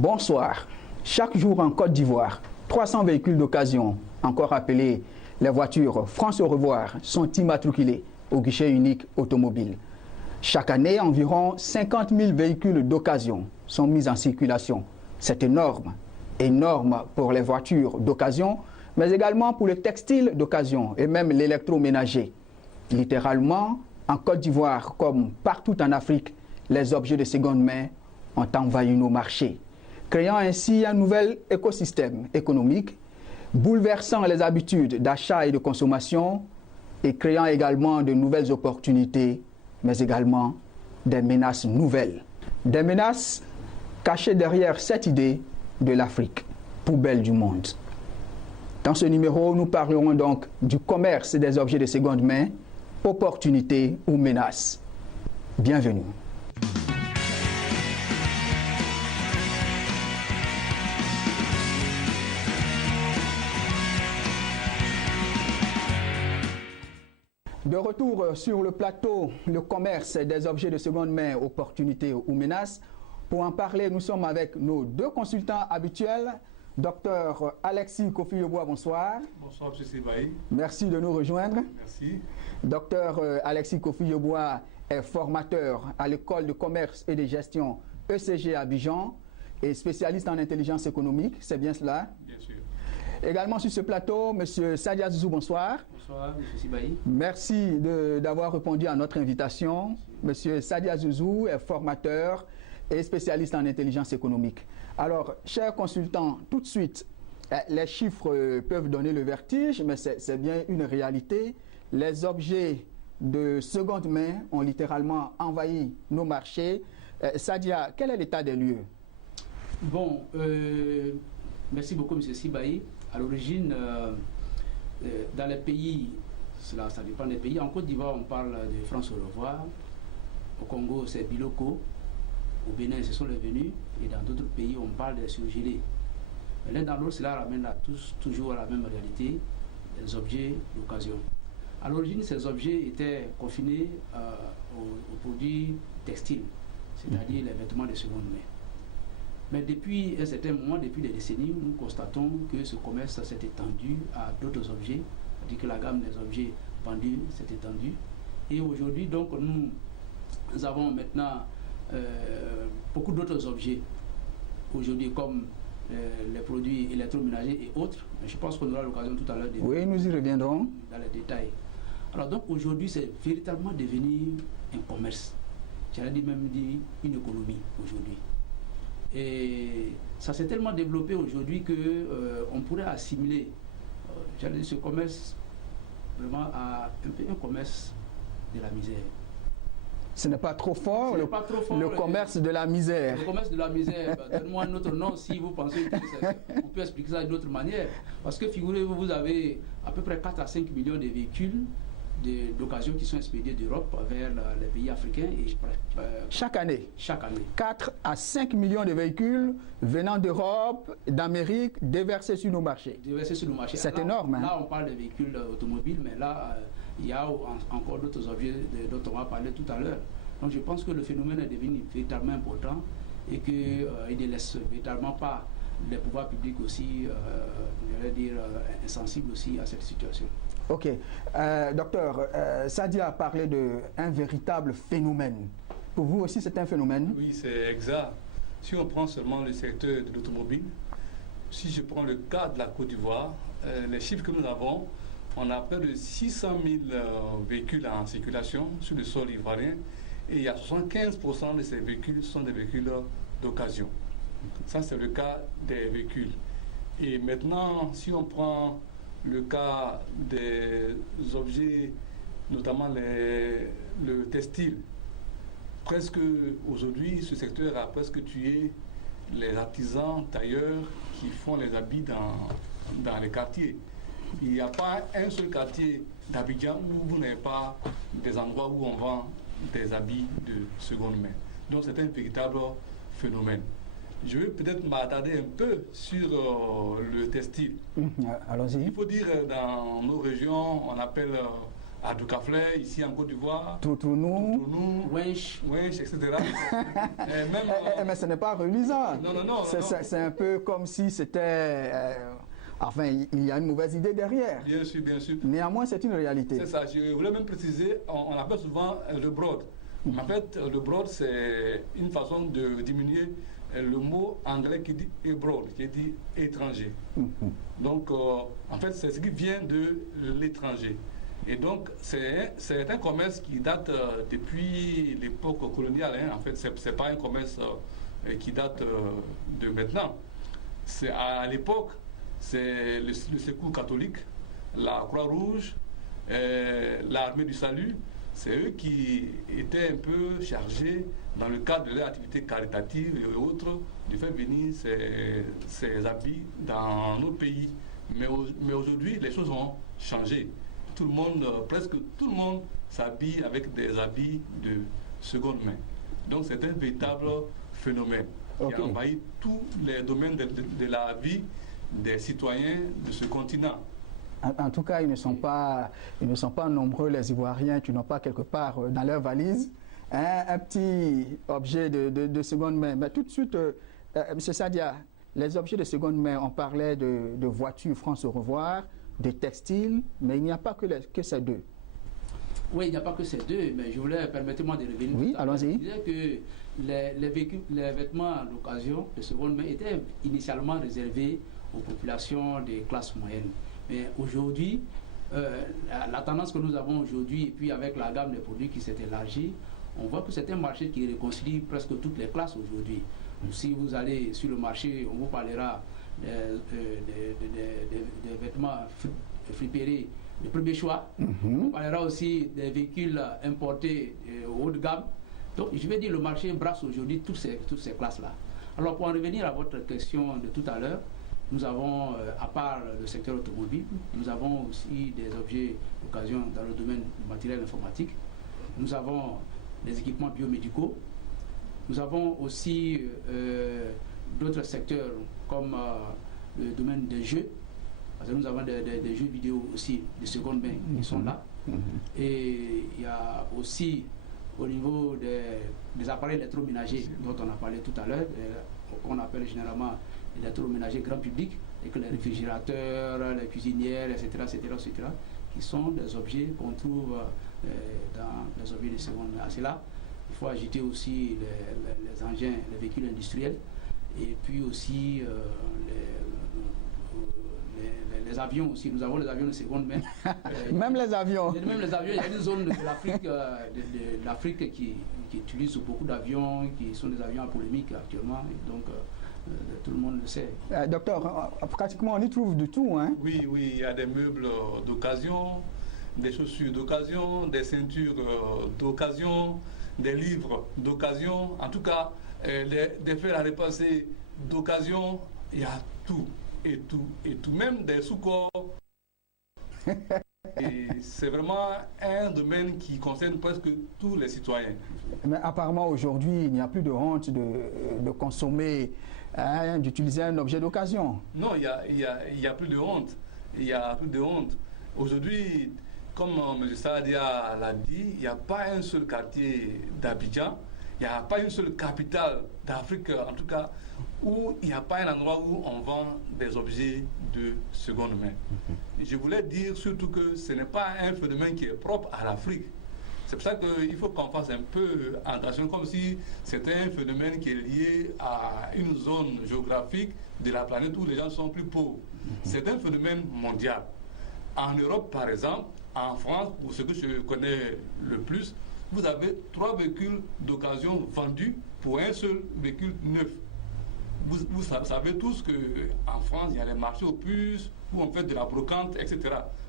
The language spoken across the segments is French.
Bonsoir. Chaque jour en Côte d'Ivoire, 300 véhicules d'occasion, encore appelés les voitures France au revoir, sont immatriculés au guichet unique automobile. Chaque année, environ 50 000 véhicules d'occasion sont mis en circulation. C'est énorme, énorme pour les voitures d'occasion, mais également pour le textile d'occasion et même l'électroménager. Littéralement, en Côte d'Ivoire, comme partout en Afrique, les objets de seconde main ont envahi nos marchés, créant ainsi un nouvel écosystème économique, bouleversant les habitudes d'achat et de consommation et créant également de nouvelles opportunités, mais également des menaces nouvelles. Des menaces cachées derrière cette idée de l'Afrique, poubelle du monde. Dans ce numéro, nous parlerons donc du commerce des objets de seconde main, opportunités ou menaces. Bienvenue. De retour sur le plateau, le commerce des objets de seconde main, opportunités ou menaces. Pour en parler, nous sommes avec nos deux consultants habituels. Docteur Alexis Kofi-Yeboah, bonsoir. Bonsoir, M. Sibaï. Merci de nous rejoindre. Merci. Docteur Alexis Kofi-Yeboah est formateur à l'école de commerce et de gestion ECG à Abidjan et spécialiste en intelligence économique, c'est bien cela? Bien sûr. Également sur ce plateau, M. Sadia Zouzou, bonsoir. Bonsoir, M. Sibaï. Merci d'avoir répondu à notre invitation. M. Sadia Zouzou est formateur et spécialiste en intelligence économique. Alors, chers consultants, tout de suite, les chiffres peuvent donner le vertige, mais c'est bien une réalité. Les objets de seconde main ont littéralement envahi nos marchés. Sadia, quel est l'état des lieux? Bon, merci beaucoup, M. Sibaï. À l'origine, dans les pays, ça dépend des pays. En Côte d'Ivoire, on parle de France au revoir. Au Congo, c'est Biloko. Au Bénin, ce sont les venus. Et dans d'autres pays, on parle des surgelés. L'un dans l'autre, cela ramène toujours à la même réalité, des objets d'occasion. À l'origine, ces objets étaient confinés aux produits textiles, c'est-à-dire les vêtements de seconde main. Mais depuis un certain moment, depuis des décennies, nous constatons que ce commerce s'est étendu à d'autres objets, c'est-à-dire que la gamme des objets vendus s'est étendue. Et aujourd'hui, donc, nous avons maintenant beaucoup d'autres objets, aujourd'hui, comme les produits électroménagers et autres. Mais je pense qu'on aura l'occasion tout à l'heure de... Oui, nous y reviendrons. Dans les détails. Alors donc, aujourd'hui, c'est véritablement devenu un commerce. J'allais même dire une économie aujourd'hui. Et ça s'est tellement développé aujourd'hui qu'on pourrait assimiler ce commerce vraiment à un peu un commerce de la misère. Ce n'est pas trop fort, le commerce de la misère. Le commerce de la misère, donne-moi un autre nom si vous pensez qu'on peut expliquer ça d'une autre manière. Parce que figurez-vous, vous avez à peu près 4 à 5 millions de véhicules d'occasion qui sont expédiés d'Europe vers les pays africains. Et, chaque année. Chaque année. 4 à 5 millions de véhicules venant d'Europe, d'Amérique, déversés sur nos marchés. Déversés sur nos marchés. C'est énorme. Là, on parle des véhicules automobiles, mais là, il y a encore d'autres objets dont on va parler tout à l'heure. Donc je pense que le phénomène est devenu véritablement important et qu'il ne laisse véritablement pas les pouvoirs publics aussi, je vais dire, insensibles aussi à cette situation. Ok. Docteur, Sadia a parlé d'un véritable phénomène. Pour vous aussi, c'est un phénomène? Oui, c'est exact. Si on prend seulement le secteur de l'automobile, si je prends le cas de la Côte d'Ivoire, les chiffres que nous avons, on a près de 600 000 véhicules en circulation sur le sol ivoirien et il y a 75% de ces véhicules sont des véhicules d'occasion. Ça, c'est le cas des véhicules. Et maintenant, si on prend le cas des objets, notamment le textile, presque aujourd'hui, ce secteur a presque tué les artisans tailleurs qui font les habits dans les quartiers. Il n'y a pas un seul quartier d'Abidjan où vous n'avez pas des endroits où on vend des habits de seconde main. Donc c'est un véritable phénomène. Je vais peut-être m'attarder un peu sur le textile. Allons-y. Il faut dire dans nos régions, on appelle à Doucaflé, ici en Côte d'Ivoire. Toutounou, Wench, etc. Mais ce n'est pas reluisant. Non. C'est un peu comme si c'était... enfin, il y a une mauvaise idée derrière. Bien sûr, bien sûr. Néanmoins, c'est une réalité. C'est ça. Je voulais même préciser, on appelle souvent le broad. En fait, le broad, c'est une façon de diminuer le mot anglais qui dit abroad, qui dit étranger. Donc, en fait, c'est ce qui vient de l'étranger. Et donc, c'est un commerce qui date depuis l'époque coloniale. Hein. En fait, ce n'est pas un commerce qui date de maintenant. C'est à l'époque, c'est le Secours catholique, la Croix-Rouge, l'armée du salut. C'est eux qui étaient un peu chargés, dans le cadre de leur activité caritative et autres, de faire venir ces habits dans nos pays. Mais aujourd'hui, les choses ont changé. Tout le monde, presque tout le monde s'habille avec des habits de seconde main. Donc c'est un véritable phénomène qui a envahi tous les domaines de la vie des citoyens de ce continent. En tout cas, ils ne sont pas nombreux, les Ivoiriens, qui n'ont pas quelque part dans leur valise un petit objet de seconde main. Mais tout de suite, M. Sadia, les objets de seconde main, on parlait de voitures France au revoir, de textiles, mais il n'y a pas que ces deux. Oui, il n'y a pas que ces deux, mais je voulais, permettez-moi de revenir. Oui, allons-y. Je disais que les vêtements d'occasion de seconde main étaient initialement réservés aux populations des classes moyennes. Mais aujourd'hui, la tendance que nous avons aujourd'hui, et puis avec la gamme des produits qui s'est élargie, on voit que c'est un marché qui réconcilie presque toutes les classes aujourd'hui. Si vous allez sur le marché, on vous parlera des vêtements fripérés de premier choix. On parlera aussi des véhicules importés haut de gamme. Donc je vais dire, le marché brasse aujourd'hui toutes ces classes-là. Alors pour en revenir à votre question de tout à l'heure, nous avons, à part le secteur automobile, nous avons aussi des objets d'occasion dans le domaine du matériel informatique. Nous avons des équipements biomédicaux. Nous avons aussi d'autres secteurs comme le domaine des jeux. Parce que nous avons des jeux vidéo aussi de seconde main qui sont là. Et il y a aussi au niveau des appareils électroménagers dont on a parlé tout à l'heure, qu'on appelle généralement l'électroménager grand public, et que les réfrigérateurs, les cuisinières, etc., qui sont des objets qu'on trouve dans les objets de seconde main. À cela, il faut ajouter aussi les engins, les véhicules industriels, et puis aussi les avions aussi. Nous avons les avions de seconde main. Même les avions. Même les avions, il y a une zone de l'Afrique qui utilise beaucoup d'avions, qui sont des avions à polémique actuellement. Et donc, tout le monde le sait. Docteur, pratiquement on y trouve de tout, hein? Oui, il y a des meubles d'occasion, des chaussures d'occasion, des ceintures d'occasion, des livres d'occasion, en tout cas, des fers à repasser d'occasion, il y a tout, et tout, même des sous-corps. Et c'est vraiment un domaine qui concerne presque tous les citoyens. Mais apparemment aujourd'hui, il n'y a plus de honte de consommer, d'utiliser un objet d'occasion. Non, il y a plus de honte. Il y a plus de honte. Aujourd'hui, comme M. Sadia l'a dit, il n'y a pas un seul quartier d'Abidjan, il n'y a pas une seule capitale d'Afrique, en tout cas, où il n'y a pas un endroit où on vend des objets de seconde main. Je voulais dire surtout que ce n'est pas un phénomène qui est propre à l'Afrique. C'est pour ça qu'il faut qu'on fasse un peu attention, comme si c'était un phénomène qui est lié à une zone géographique de la planète où les gens sont plus pauvres. C'est un phénomène mondial. En Europe, par exemple, en France, pour ce que je connais le plus, vous avez 3 véhicules d'occasion vendus pour un seul véhicule neuf. Vous savez tous qu'en France, il y a les marchés aux puces, où on fait de la brocante, etc.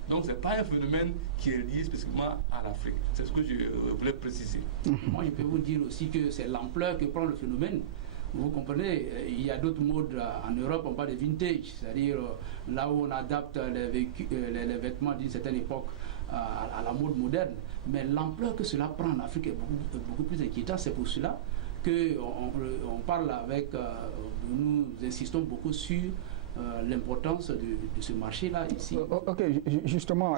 Donc, ce n'est pas un phénomène qui est lié spécifiquement à l'Afrique. C'est ce que je voulais préciser. Moi, je peux vous dire aussi que c'est l'ampleur que prend le phénomène. Vous comprenez, il y a d'autres modes en Europe, on parle de vintage, c'est-à-dire là où on adapte les vêtements d'une certaine époque à la mode moderne. Mais l'ampleur que cela prend en Afrique est beaucoup plus inquiétante. C'est pour cela qu'on parle avec, nous insistons beaucoup sur l'importance de ce marché-là ici. Ok, justement,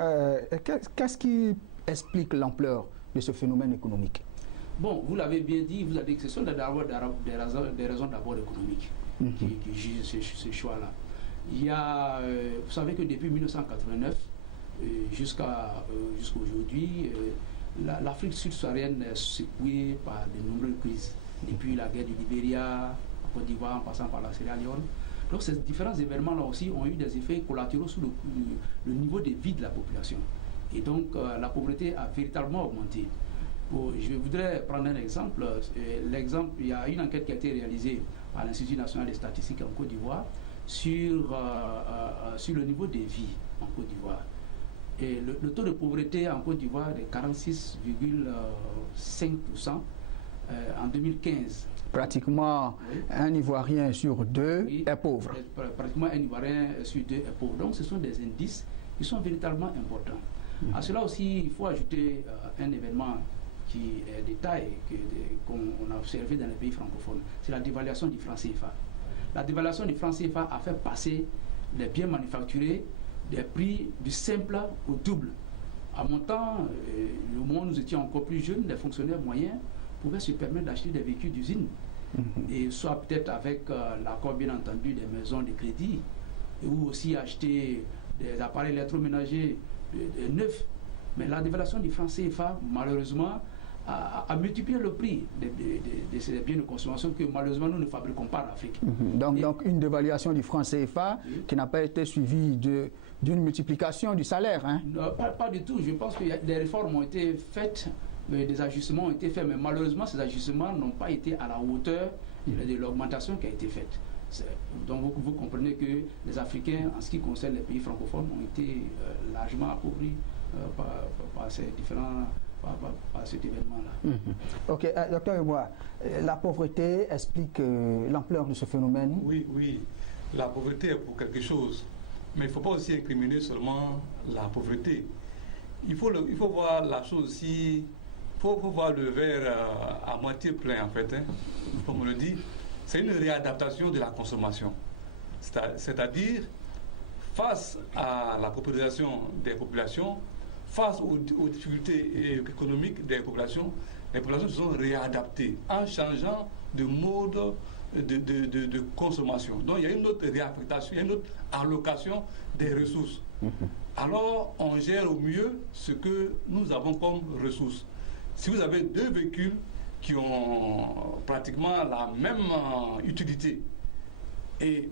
qu'est-ce qui explique l'ampleur de ce phénomène économique? Bon, vous l'avez bien dit, vous avez dit que ce sont d'abord des raisons d'abord économiques qui jugent ce choix-là. Il y a, vous savez que depuis 1989 jusqu'à aujourd'hui, l'Afrique subsaharienne est secouée par de nombreuses crises, depuis la guerre du Libéria, en Côte d'Ivoire, en passant par la Sierra Leone. Donc ces différents événements-là aussi ont eu des effets collatéraux sur le niveau de vie de la population. Et donc la pauvreté a véritablement augmenté. Je voudrais prendre un exemple. Il y a une enquête qui a été réalisée par l'Institut national des statistiques en Côte d'Ivoire sur le niveau de vie en Côte d'Ivoire. Et le taux de pauvreté en Côte d'Ivoire est de 46,5% en 2015. Pratiquement un Ivoirien sur deux est pauvre. Pratiquement un Ivoirien sur deux est pauvre. Donc ce sont des indices qui sont véritablement importants. À cela aussi, il faut ajouter un événement qui est de taille qu'on a observé dans les pays francophones. C'est la dévaluation du franc CFA. La dévaluation du franc CFA a fait passer les biens manufacturés des prix du simple au double. À mon temps, le moment où nous étions encore plus jeunes, les fonctionnaires moyens pouvaient se permettre d'acheter des véhicules d'usine. Et soit peut-être avec l'accord bien entendu des maisons de crédit, ou aussi acheter des appareils électroménagers neufs. Mais la dévaluation du franc CFA, malheureusement, a multiplié le prix de ces biens de consommation que malheureusement nous ne fabriquons pas en Afrique. Donc une dévaluation du franc CFA qui n'a pas été suivie d'une multiplication du salaire. Hein? Non, pas du tout. Je pense que des réformes ont été faites, des ajustements ont été faits, mais malheureusement ces ajustements n'ont pas été à la hauteur de l'augmentation qui a été faite. Donc vous comprenez que les Africains, en ce qui concerne les pays francophones, ont été largement appauvris par ces différents... par cet événement-là. Ok, docteur Yeboah, la pauvreté explique l'ampleur de ce phénomène? Oui, la pauvreté est pour quelque chose, mais il ne faut pas aussi incriminer seulement la pauvreté. Il faut voir la chose aussi, il faut voir le verre à moitié plein en fait, hein. Comme on le dit, c'est une réadaptation de la consommation, c'est-à-dire face à la paupérisation des populations, face aux difficultés économiques des populations, les populations se sont réadaptées en changeant de mode de consommation. Donc il y a une autre réaffectation, il y a une autre allocation des ressources. Alors on gère au mieux ce que nous avons comme ressources. Si vous avez deux véhicules qui ont pratiquement la même utilité, et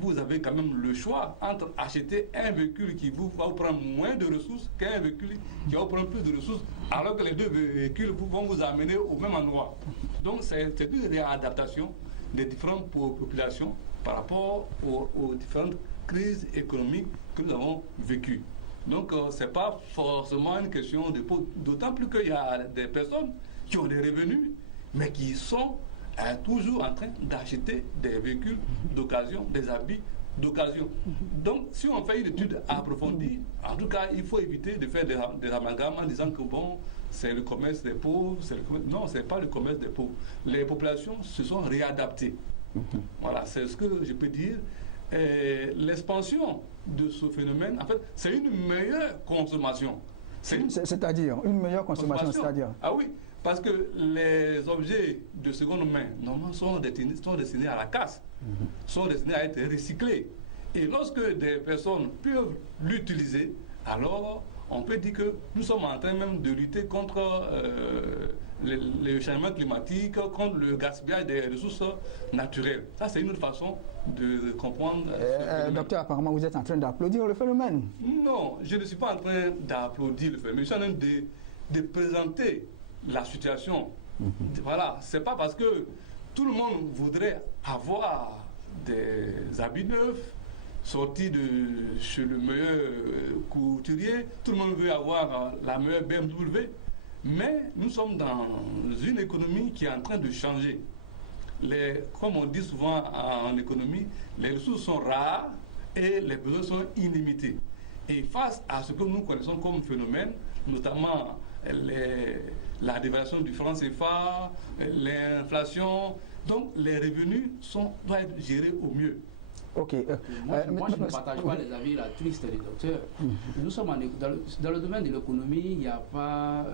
vous avez quand même le choix entre acheter un véhicule qui va vous prendre moins de ressources qu'un véhicule qui va vous prendre plus de ressources, alors que les deux véhicules vont vous amener au même endroit. Donc c'est une réadaptation des différentes populations par rapport aux différentes crises économiques que nous avons vécues. Donc ce n'est pas forcément une question de pauvreté, d'autant plus qu'il y a des personnes qui ont des revenus, mais qui sont toujours en train d'acheter des véhicules d'occasion, des habits d'occasion. Donc, si on fait une étude approfondie, en tout cas, il faut éviter de faire des amalgames en disant que bon, c'est le commerce des pauvres, non, ce n'est pas le commerce des pauvres. Les populations se sont réadaptées. Voilà, c'est ce que je peux dire. L'expansion de ce phénomène, en fait, c'est une meilleure consommation. C'est-à-dire, une meilleure consommation, c'est-à-dire? Ah oui, parce que les objets de seconde main, normalement, sont destinés à la casse, sont destinés à être recyclés. Et lorsque des personnes peuvent l'utiliser, alors on peut dire que nous sommes en train même de lutter contre le changement climatique, contre le gaspillage des ressources naturelles. Ça, c'est une autre façon de comprendre. Docteur, apparemment, vous êtes en train d'applaudir le phénomène. Non, je ne suis pas en train d'applaudir le phénomène. Je suis en train de présenter la situation. Voilà, c'est pas parce que tout le monde voudrait avoir des habits neufs, sortis de chez le meilleur couturier, tout le monde veut avoir la meilleure BMW, mais nous sommes dans une économie qui est en train de changer. Comme on dit souvent en économie, les ressources sont rares et les besoins sont illimités. Et face à ce que nous connaissons comme phénomène, notamment la dévaluation du franc CFA, l'inflation, donc les revenus doivent être gérés au mieux. Ok. Moi, je ne partage pas les avis tristes des docteurs. Nous sommes dans le domaine de l'économie, il n'y a pas...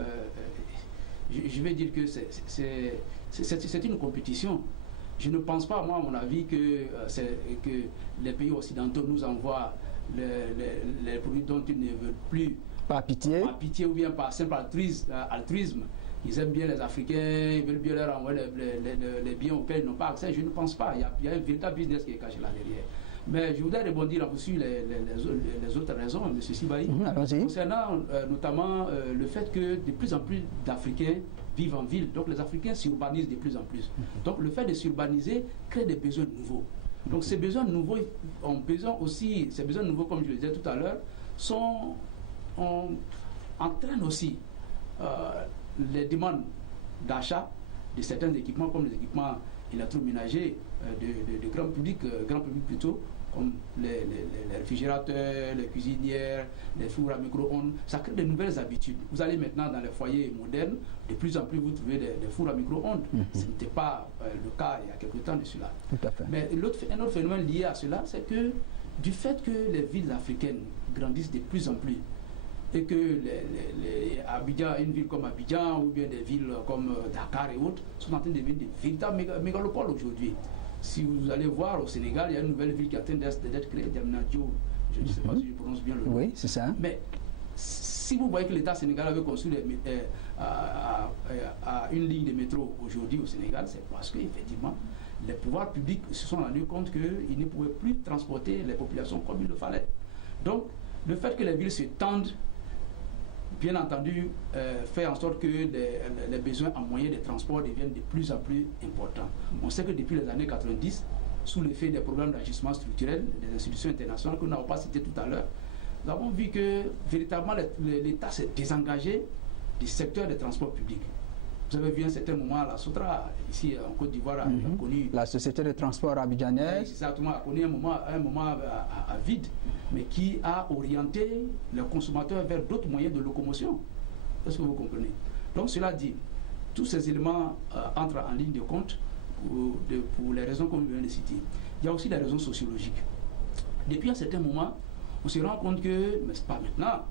je vais dire que c'est une compétition. Je ne pense pas, moi, à mon avis, que les pays occidentaux nous envoient les produits dont ils ne veulent plus. Par pitié. Par pitié ou bien par simple altruisme. Ils aiment bien les Africains, ils veulent bien leur envoyer les biens auxquels ils n'ont pas accès. Je ne pense pas. Il y a un véritable business qui est caché là derrière. Mais je voudrais rebondir sur les autres raisons, M. Sibaï, concernant notamment le fait que de plus en plus d'Africains vivent en ville. Donc les Africains s'urbanisent de plus en plus. Donc le fait de s'urbaniser crée des besoins nouveaux. Donc ces besoins nouveaux ont besoin aussi, ces besoins nouveaux, comme je le disais tout à l'heure, entraînent aussi les demandes d'achat de certains équipements, comme les équipements électroménagers de grand public plutôt, comme les réfrigérateurs, les cuisinières, les fours à micro-ondes. Ça crée de nouvelles habitudes. Vous allez maintenant dans les foyers modernes, de plus en plus vous trouvez des fours à micro-ondes. Ce n'était pas le cas il y a quelque temps de cela. Tout à fait. Mais un autre phénomène lié à cela, c'est que du fait que les villes africaines grandissent de plus en plus, et que Abidjan, une ville comme Abidjan ou bien des villes comme Dakar et autres sont en train de devenir des véritables mégalopoles aujourd'hui. Si vous allez voir au Sénégal, il y a une nouvelle ville qui est en train d'être créée, Diamniadio, je ne sais pas si je prononce bien le nom. Oui, c'est ça. Mais si vous voyez que l'État sénégalais avait construit une ligne de métro aujourd'hui au Sénégal, c'est parce qu'effectivement, les pouvoirs publics se sont rendus compte qu'ils ne pouvaient plus transporter les populations comme il le fallait. Donc, le fait que les villes se tendent, bien entendu, fait en sorte que les besoins en moyens de transport deviennent de plus en plus importants. On sait que depuis les années 90, sous l'effet des problèmes d'ajustement structurel des institutions internationales que nous n'avons pas citées tout à l'heure, nous avons vu que véritablement l'État s'est désengagé du secteur des transports publics. Vous avez vu à un certain moment, la Sotra, ici en Côte d'Ivoire, a connu... La société de transport abidjanaise. Exactement, a connu un moment à vide, mais qui a orienté les consommateurs vers d'autres moyens de locomotion. Est-ce que vous comprenez? Donc cela dit, tous ces éléments entrent en ligne de compte pour les raisons qu'on vient de citer. Il y a aussi des raisons sociologiques. Depuis un certain moment, on se rend compte que, mais ce n'est pas maintenant,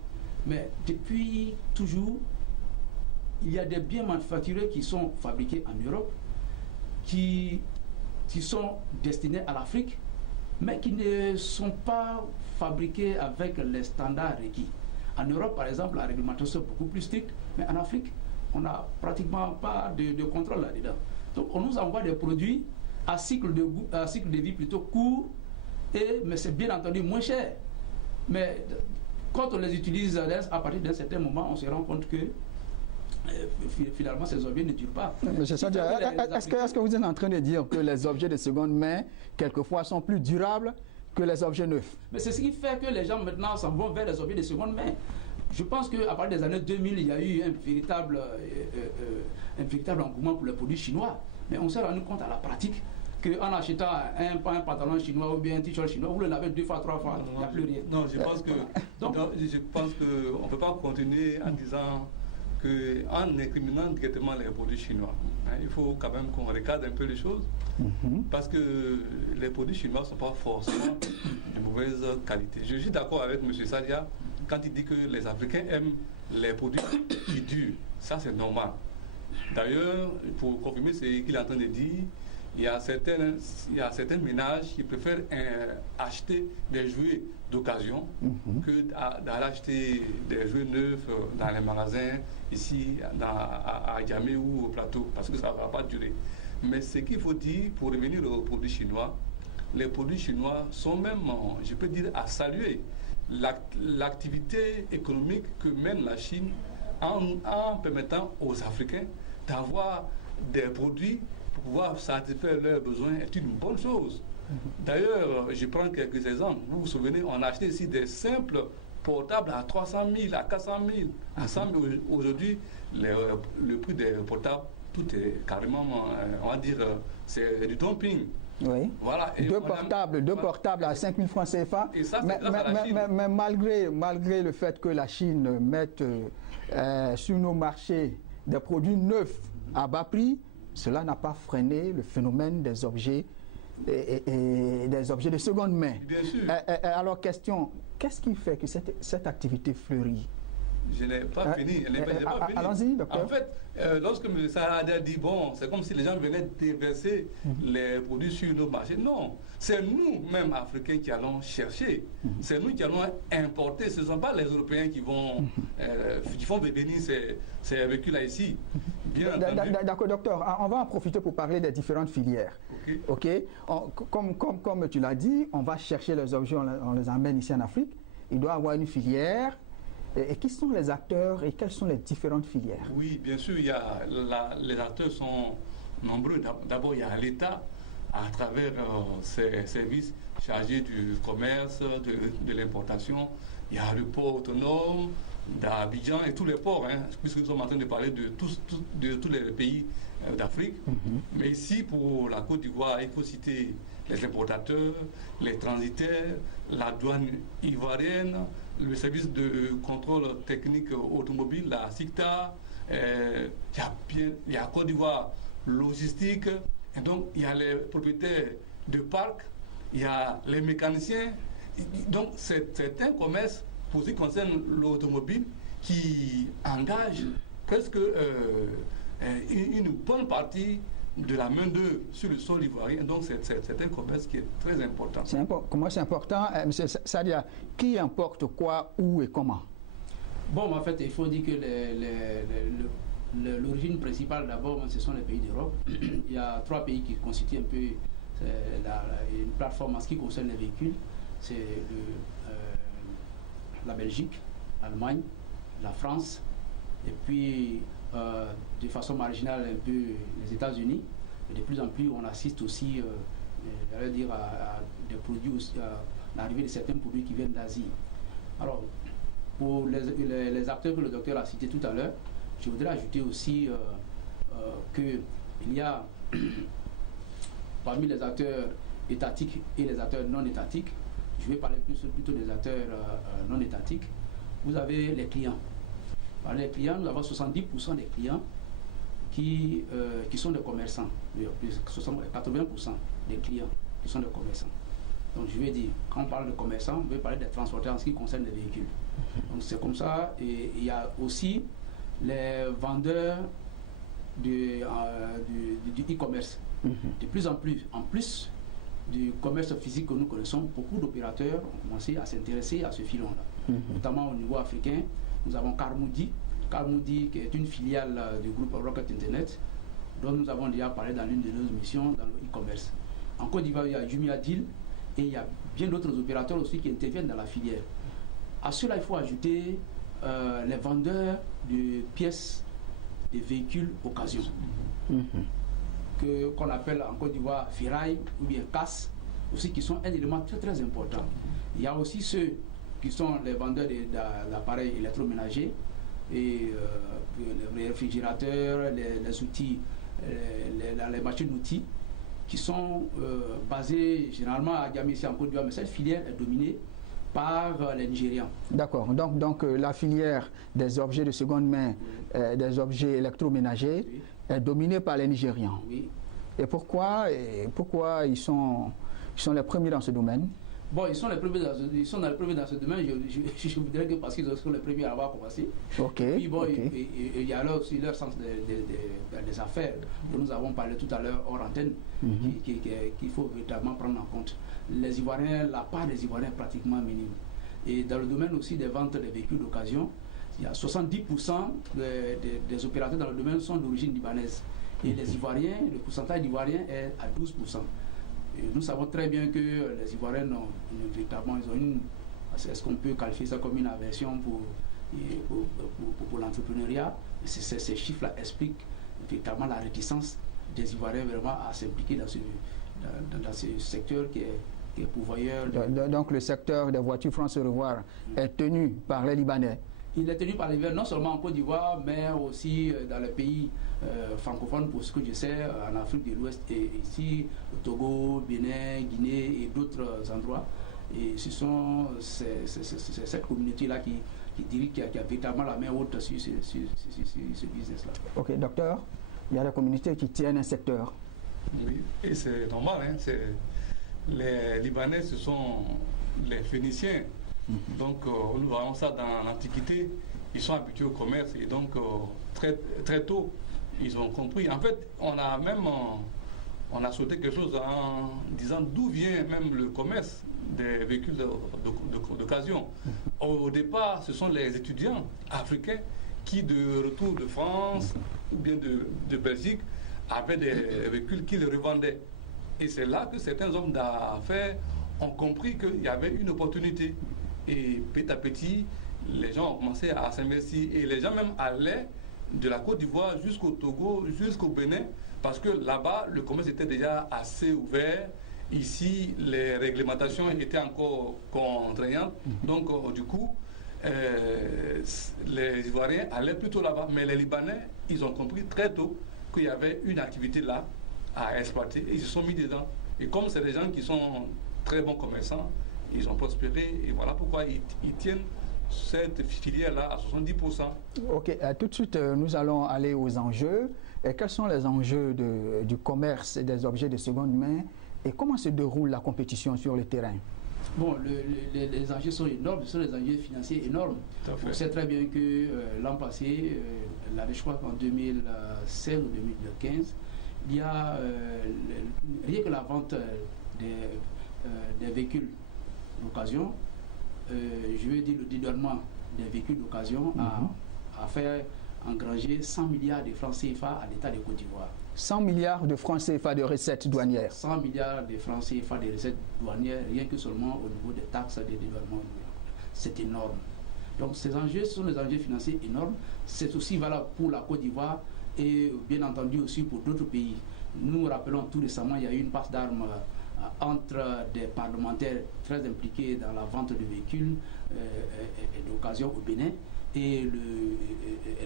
mais depuis toujours, il y a des biens manufacturés qui sont fabriqués en Europe, qui sont destinés à l'Afrique, mais qui ne sont pas fabriqués avec les standards requis. En Europe, par exemple, la réglementation est beaucoup plus stricte, mais en Afrique, on n'a pratiquement pas de contrôle là-dedans. Donc, on nous envoie des produits à cycle de vie plutôt court, mais c'est bien entendu moins cher. Mais quand on les utilise à partir d'un certain moment, on se rend compte que finalement ces objets ne durent pas. Monsieur Sadia, est-ce que vous êtes en train de dire que les objets de seconde main, quelquefois, sont plus durables que les objets neufs? Mais c'est ce qui fait que les gens maintenant s'en vont vers les objets de seconde main. Je pense qu'à partir des années 2000, il y a eu un véritable engouement pour les produits chinois. Mais on s'est rendu compte à la pratique qu'en achetant un pantalon chinois ou bien un t-shirt chinois, vous le lavez 2 fois, 3 fois, il n'y a plus rien. Non, je pense qu'on ne peut pas continuer en disant qu'en incriminant directement les produits chinois, il faut quand même qu'on recadre un peu les choses, parce que les produits chinois ne sont pas forcément de mauvaise qualité. Je suis d'accord avec M. Sadia quand il dit que les Africains aiment les produits qui durent. Ça, c'est normal. D'ailleurs, pour confirmer ce qu'il est en train de dire, il y a certains ménages qui préfèrent acheter des jouets d'occasion que d'aller acheter des jouets neufs dans les magasins, ici à Djamé ou au plateau, parce que ça ne va pas durer. Mais ce qu'il faut dire, pour revenir aux produits chinois, les produits chinois sont même, je peux dire, à saluer. L'activité économique que mène la Chine en permettant aux Africains d'avoir des produits pour pouvoir satisfaire leurs besoins est une bonne chose. D'ailleurs, je prends quelques exemples. Vous vous souvenez, on a acheté ici des simples portables à 300 000, à 400 000, à 100 000. Aujourd'hui, le prix des portables, tout est carrément, on va dire, c'est du dumping. Oui. Voilà. Deux portables à 5 000 francs CFA. Et ça, mais malgré le fait que la Chine mette sur nos marchés des produits neufs à bas prix, cela n'a pas freiné le phénomène des objets et des objets de seconde main. Bien sûr. Alors, question, qu'est-ce qui fait que cette activité fleurit? Je n'ai pas fini. Allons-y, docteur. En fait, lorsque M. Sarada dit, bon, c'est comme si les gens venaient déverser les produits sur nos marchés. Non, c'est nous-mêmes, Africains, qui allons chercher. C'est nous qui allons importer. Ce ne sont pas les Européens qui font venir ces véhicules-là ici. D'accord, docteur. On va en profiter pour parler des différentes filières. OK. Comme tu l'as dit, on va chercher les objets, on les emmène ici en Afrique. Il doit y avoir une filière. Et qui sont les acteurs et quelles sont les différentes filières? Oui, bien sûr, les acteurs sont nombreux. D'abord, il y a l'État à travers ses services chargés du commerce, de l'importation. Il y a le port autonome d'Abidjan et tous les ports, puisque nous sommes en train de parler de tous les pays d'Afrique. Mais ici, pour la Côte d'Ivoire, il faut citer les importateurs, les transitaires, la douane ivoirienne, le service de contrôle technique automobile, la SICTA, il y a Côte d'Ivoire logistique, et donc il y a les propriétaires de parcs, il y a les mécaniciens. Donc c'est un commerce, pour ce qui concerne l'automobile, qui engage presque une bonne partie de la main-d'œuvre sur le sol ivoirien. Donc c'est un commerce qui est très important. Comment c'est important, M. Sadia? Qui importe quoi, où et comment? Bon, en fait, il faut dire que l'origine principale, d'abord, ce sont les pays d'Europe. Il y a 3 pays qui constituent un peu une plateforme en ce qui concerne les véhicules. C'est la Belgique, l'Allemagne, la France, et puis de façon marginale un peu les États-Unis. Et de plus en plus, on assiste aussi, j'allais dire, à des produits, à l'arrivée de certains produits qui viennent d'Asie. Alors, pour les acteurs que le docteur a cités tout à l'heure, je voudrais ajouter aussi qu'il y a parmi les acteurs étatiques et les acteurs non étatiques, je vais parler plutôt des acteurs non étatiques, vous avez les clients. Par les clients, nous avons 70% des clients qui sont des commerçants. 80% des clients qui sont des commerçants. Donc je vais dire, quand on parle de commerçants, on veut parler des transporteurs en ce qui concerne les véhicules. Donc c'est comme ça. Et il y a aussi les vendeurs du e-commerce. De plus en plus du commerce physique que nous connaissons, beaucoup d'opérateurs ont commencé à s'intéresser à ce filon-là. Notamment au niveau africain, nous avons Carmoudi, qui est une filiale du groupe Rocket Internet, dont nous avons déjà parlé dans l'une de nos missions dans le e-commerce. En Côte d'Ivoire, il y a Jumia Deal et il y a bien d'autres opérateurs aussi qui interviennent dans la filière. À cela, il faut ajouter les vendeurs de pièces de véhicules occasion, qu'on appelle en Côte d'Ivoire ferraille ou bien casse, aussi qui sont un élément très très important. Il y a aussi ceux qui sont les vendeurs d'appareils électroménagers et les réfrigérateurs, les outils, les machines-outils qui sont basés généralement à Diamé ici en Côte d'Ivoire, mais cette filière est dominée par les Nigérians. D'accord. Donc la filière des objets de seconde main, des objets électroménagers, est dominée par les Nigérians. Oui. Et pourquoi ils sont les premiers dans ce domaine? Bon, ils sont les premiers dans ce domaine. Je voudrais que parce qu'ils sont les premiers à avoir commencé. Ok. Et puis bon, il y a là aussi leur sens des affaires dont nous avons parlé tout à l'heure hors antenne, qu'il faut véritablement prendre en compte. Les Ivoiriens, la part des Ivoiriens est pratiquement minime. Et dans le domaine aussi des ventes des véhicules d'occasion, il y a 70% des opérateurs dans le domaine sont d'origine libanaise. Et les Ivoiriens, le pourcentage d'Ivoiriens est à 12%. Et nous savons très bien que les Ivoiriens véritablement, ils ont est-ce qu'on peut qualifier ça comme une aversion pour l'entrepreneuriat? Ces chiffres-là expliquent véritablement la réticence des Ivoiriens vraiment à s'impliquer dans ce secteur qui est pourvoyeur. Donc le secteur des voitures France au revoir est tenu par les Libanais? Il est tenu par les Libanais, non seulement en Côte d'Ivoire, mais aussi dans les pays francophones, pour ce que je sais, en Afrique de l'Ouest et ici, au Togo, Bénin, Guinée et d'autres endroits. Et ce sont cette communauté-là qui a véritablement la main haute sur ce business-là. Ok, docteur, il y a des communautés qui tiennent un secteur. Oui, et c'est normal. Hein, les Libanais, ce sont les Phéniciens. Donc, nous voyons ça dans l'Antiquité. Ils sont habitués au commerce et donc, très, très tôt, ils ont compris. En fait, on a sauté quelque chose en disant d'où vient même le commerce des véhicules d'occasion. Au départ, ce sont les étudiants africains qui, de retour de France ou bien de Belgique, avaient des véhicules qu'ils revendaient. Et c'est là que certains hommes d'affaires ont compris qu'il y avait une opportunité. Et petit à petit, les gens ont commencé à s'investir. Et les gens même allaient de la Côte d'Ivoire jusqu'au Togo, jusqu'au Bénin, parce que là-bas, le commerce était déjà assez ouvert. Ici, les réglementations étaient encore contraignantes. Donc, du coup, les Ivoiriens allaient plutôt là-bas. Mais les Libanais, ils ont compris très tôt qu'il y avait une activité là à exploiter. Et ils se sont mis dedans. Et comme c'est des gens qui sont très bons commerçants, ils ont prospéré. Et voilà pourquoi ils tiennent cette filière-là à 70%. Ok, tout de suite, nous allons aller aux enjeux. Et quels sont les enjeux du commerce et des objets de seconde main et comment se déroule la compétition sur le terrain? Bon, les enjeux sont énormes, ce sont des enjeux financiers énormes. On sait très bien que l'an passé, je crois qu'en 2016 ou 2015, il y a rien que la vente des véhicules d'occasion, je veux dire le dédouanement des véhicules d'occasion a fait engranger 100 milliards de francs CFA à l'État de Côte d'Ivoire. 100 milliards de francs CFA de recettes douanières. 100 milliards de francs CFA de recettes douanières, rien que seulement au niveau des taxes de dédouanement. C'est énorme. Donc ces enjeux sont des enjeux financiers énormes. C'est aussi valable pour la Côte d'Ivoire et bien entendu aussi pour d'autres pays. Nous rappelons tout récemment, il y a eu une passe d'armes entre des parlementaires très impliqués dans la vente de véhicules d'occasion au Bénin et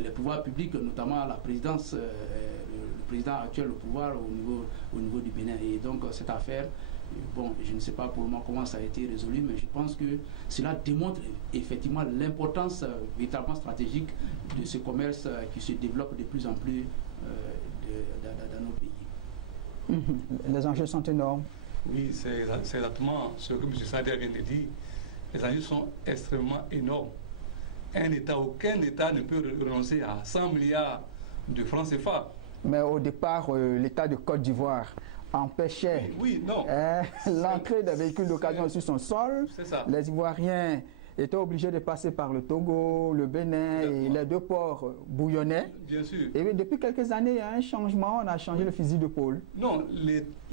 les pouvoirs publics, notamment la présidence, le président actuel au pouvoir au niveau du Bénin. Et donc cette affaire, bon, je ne sais pas pour le moment comment ça a été résolu, mais je pense que cela démontre effectivement l'importance véritablement stratégique de ce commerce qui se développe de plus en plus dans nos pays. Les enjeux sont énormes. Oui, c'est exactement ce que M. Sadia vient de dire. Les enjeux sont extrêmement énormes. Aucun État ne peut renoncer à 100 milliards de francs CFA. Mais au départ, l'État de Côte d'Ivoire empêchait l'entrée des véhicules d'occasion sur son sol. Les Ivoiriens étaient obligés de passer par le Togo, le Bénin et les deux ports bouillonnaient. Bien sûr. Et depuis quelques années, il y a un changement, on a changé le fusil d'épaule. Non,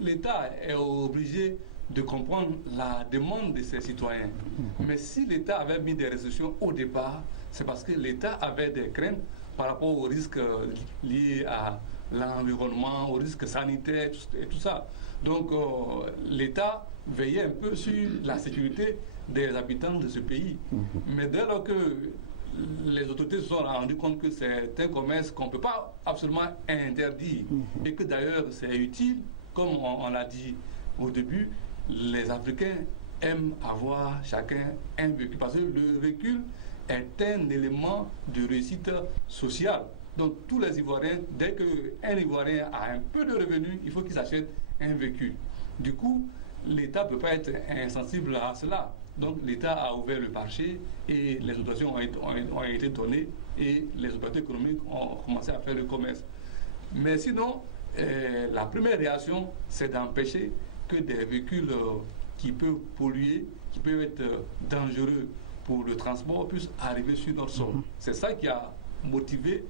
l'État est obligé de comprendre la demande de ses citoyens. Mais si l'État avait mis des restrictions au départ, c'est parce que l'État avait des craintes par rapport aux risques liés à l'environnement, aux risques sanitaires et tout ça. Donc l'État veillait un peu sur la sécurité des habitants de ce pays. Mais dès lors que les autorités se sont rendues compte que c'est un commerce qu'on ne peut pas absolument interdire et que d'ailleurs c'est utile, comme on l'a dit au début, les Africains aiment avoir chacun un véhicule parce que le véhicule est un élément de réussite sociale. Donc tous les Ivoiriens, dès qu'un Ivoirien a un peu de revenus, il faut qu'il s'achète un véhicule. Du coup, l'État ne peut pas être insensible à cela. Donc l'État a ouvert le marché et les autorisations ont été données et les autorités économiques ont commencé à faire le commerce. Mais sinon, la première réaction, c'est d'empêcher que des véhicules qui peuvent polluer, qui peuvent être dangereux pour le transport, puissent arriver sur notre sol. C'est ça qui a motivé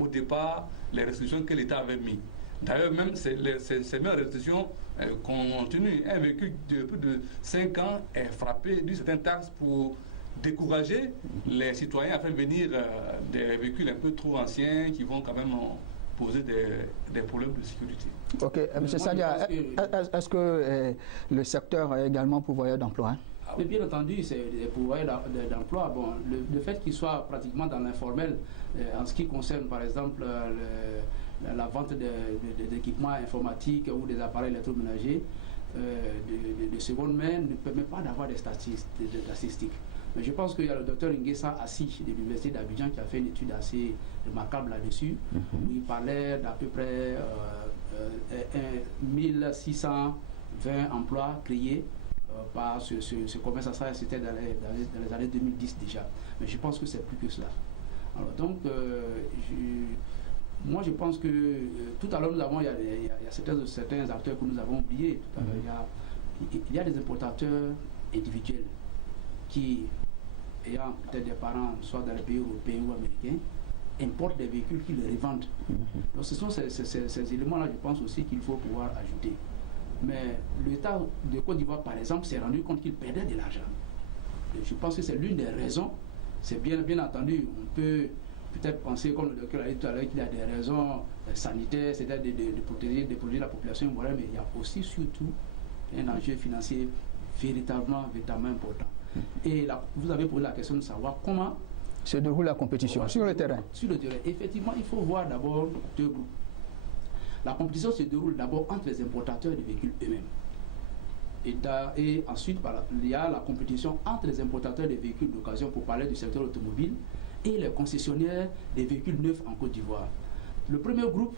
au départ les restrictions que l'État avait mises. D'ailleurs, même ces mêmes restrictions continuent. Un véhicule de plus de 5 ans est frappé d'une certaine taxe pour décourager les citoyens à faire venir des véhicules un peu trop anciens qui vont quand même poser des problèmes de sécurité. Ok, M. Sadia, est-ce que le secteur est également pourvoyeur d'emploi? Mais bien entendu, c'est des pourvoyeurs d'emploi. Bon, le fait qu'ils soient pratiquement dans l'informel, en ce qui concerne par exemple la vente d'équipements informatiques ou des appareils électroménagers de seconde main, ne permet pas d'avoir des statistiques. Mais je pense qu'il y a le docteur Nguessa Assi de l'Université d'Abidjan qui a fait une étude assez remarquable là-dessus, où il parlait d'à peu près 1620 emplois créés par ce commerce. Ça, c'était dans les années 2010 déjà. Mais je pense que c'est plus que cela. Alors, donc, moi je pense que tout à l'heure il y a certains acteurs que nous avons oubliés. Tout à l'heure, il y a des importateurs individuels qui, ayant peut-être des parents, soit dans les pays européens ou américains, importent des véhicules qui les revendent. Donc ce sont ces éléments-là, je pense aussi qu'il faut pouvoir ajouter. Mais l'État de Côte d'Ivoire, par exemple, s'est rendu compte qu'il perdait de l'argent. Je pense que c'est l'une des raisons. C'est bien entendu, on peut peut-être penser, comme le docteur a dit tout à l'heure, qu'il y a des raisons sanitaires, c'est-à-dire de protéger la population, voilà, mais il y a aussi surtout un enjeu financier véritablement important. Et là, vous avez posé la question de savoir comment se déroule la compétition sur le terrain. Sur le terrain. Effectivement, il faut voir d'abord deux groupes. La compétition se déroule d'abord entre les importateurs de véhicules eux-mêmes. Et ensuite, il y a la compétition entre les importateurs de véhicules d'occasion, pour parler du secteur automobile, et les concessionnaires des véhicules neufs en Côte d'Ivoire. Le premier groupe,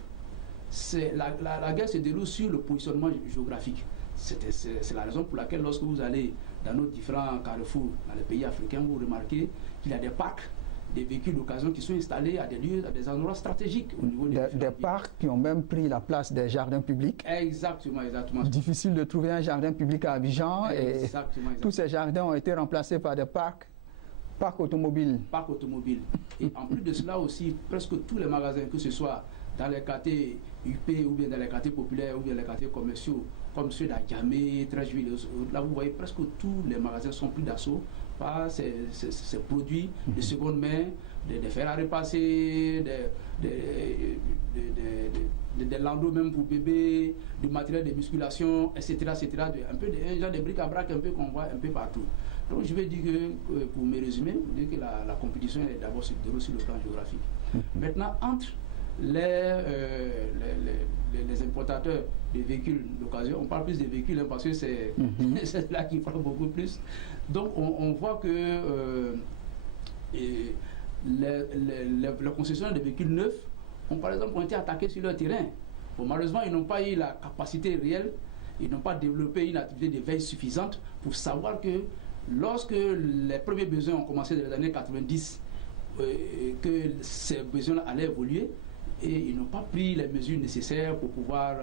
la guerre se déroule sur le positionnement géographique. C'est la raison pour laquelle lorsque vous allez dans nos différents carrefours, dans les pays africains, vous remarquez qu'il y a des parcs, des véhicules d'occasion qui sont installés à des lieux, à des endroits stratégiques au niveau des parcs qui ont même pris la place des jardins publics. Exactement. Difficile de trouver un jardin public à Abidjan et tous ces jardins ont été remplacés par des parcs automobiles. Parcs automobiles. Et en plus de cela aussi, presque tous les magasins, que ce soit dans les quartiers UP ou bien dans les quartiers populaires ou bien les quartiers commerciaux, comme ceux d'Adjamé, Trècheville, là vous voyez presque tous les magasins sont pris d'assaut par ces produits de seconde main, des fers à repasser, des landaux même pour bébés, du matériel de musculation, etc. Un genre de bric-à-brac un peu qu'on voit un peu partout. Donc je vais dire que, pour me résumer, dire que la compétition est d'abord sur le plan géographique. Maintenant, entre les importateurs de véhicules d'occasion, on parle plus des véhicules parce que c'est là qui frappe beaucoup plus. Donc on voit que les concessionnaires de véhicules neufs ont par exemple été attaqués sur leur terrain. Bon, malheureusement, ils n'ont pas eu la capacité réelle, ils n'ont pas développé une activité de veille suffisante pour savoir que lorsque les premiers besoins ont commencé dans les années 90, que ces besoins allaient évoluer, et ils n'ont pas pris les mesures nécessaires pour pouvoir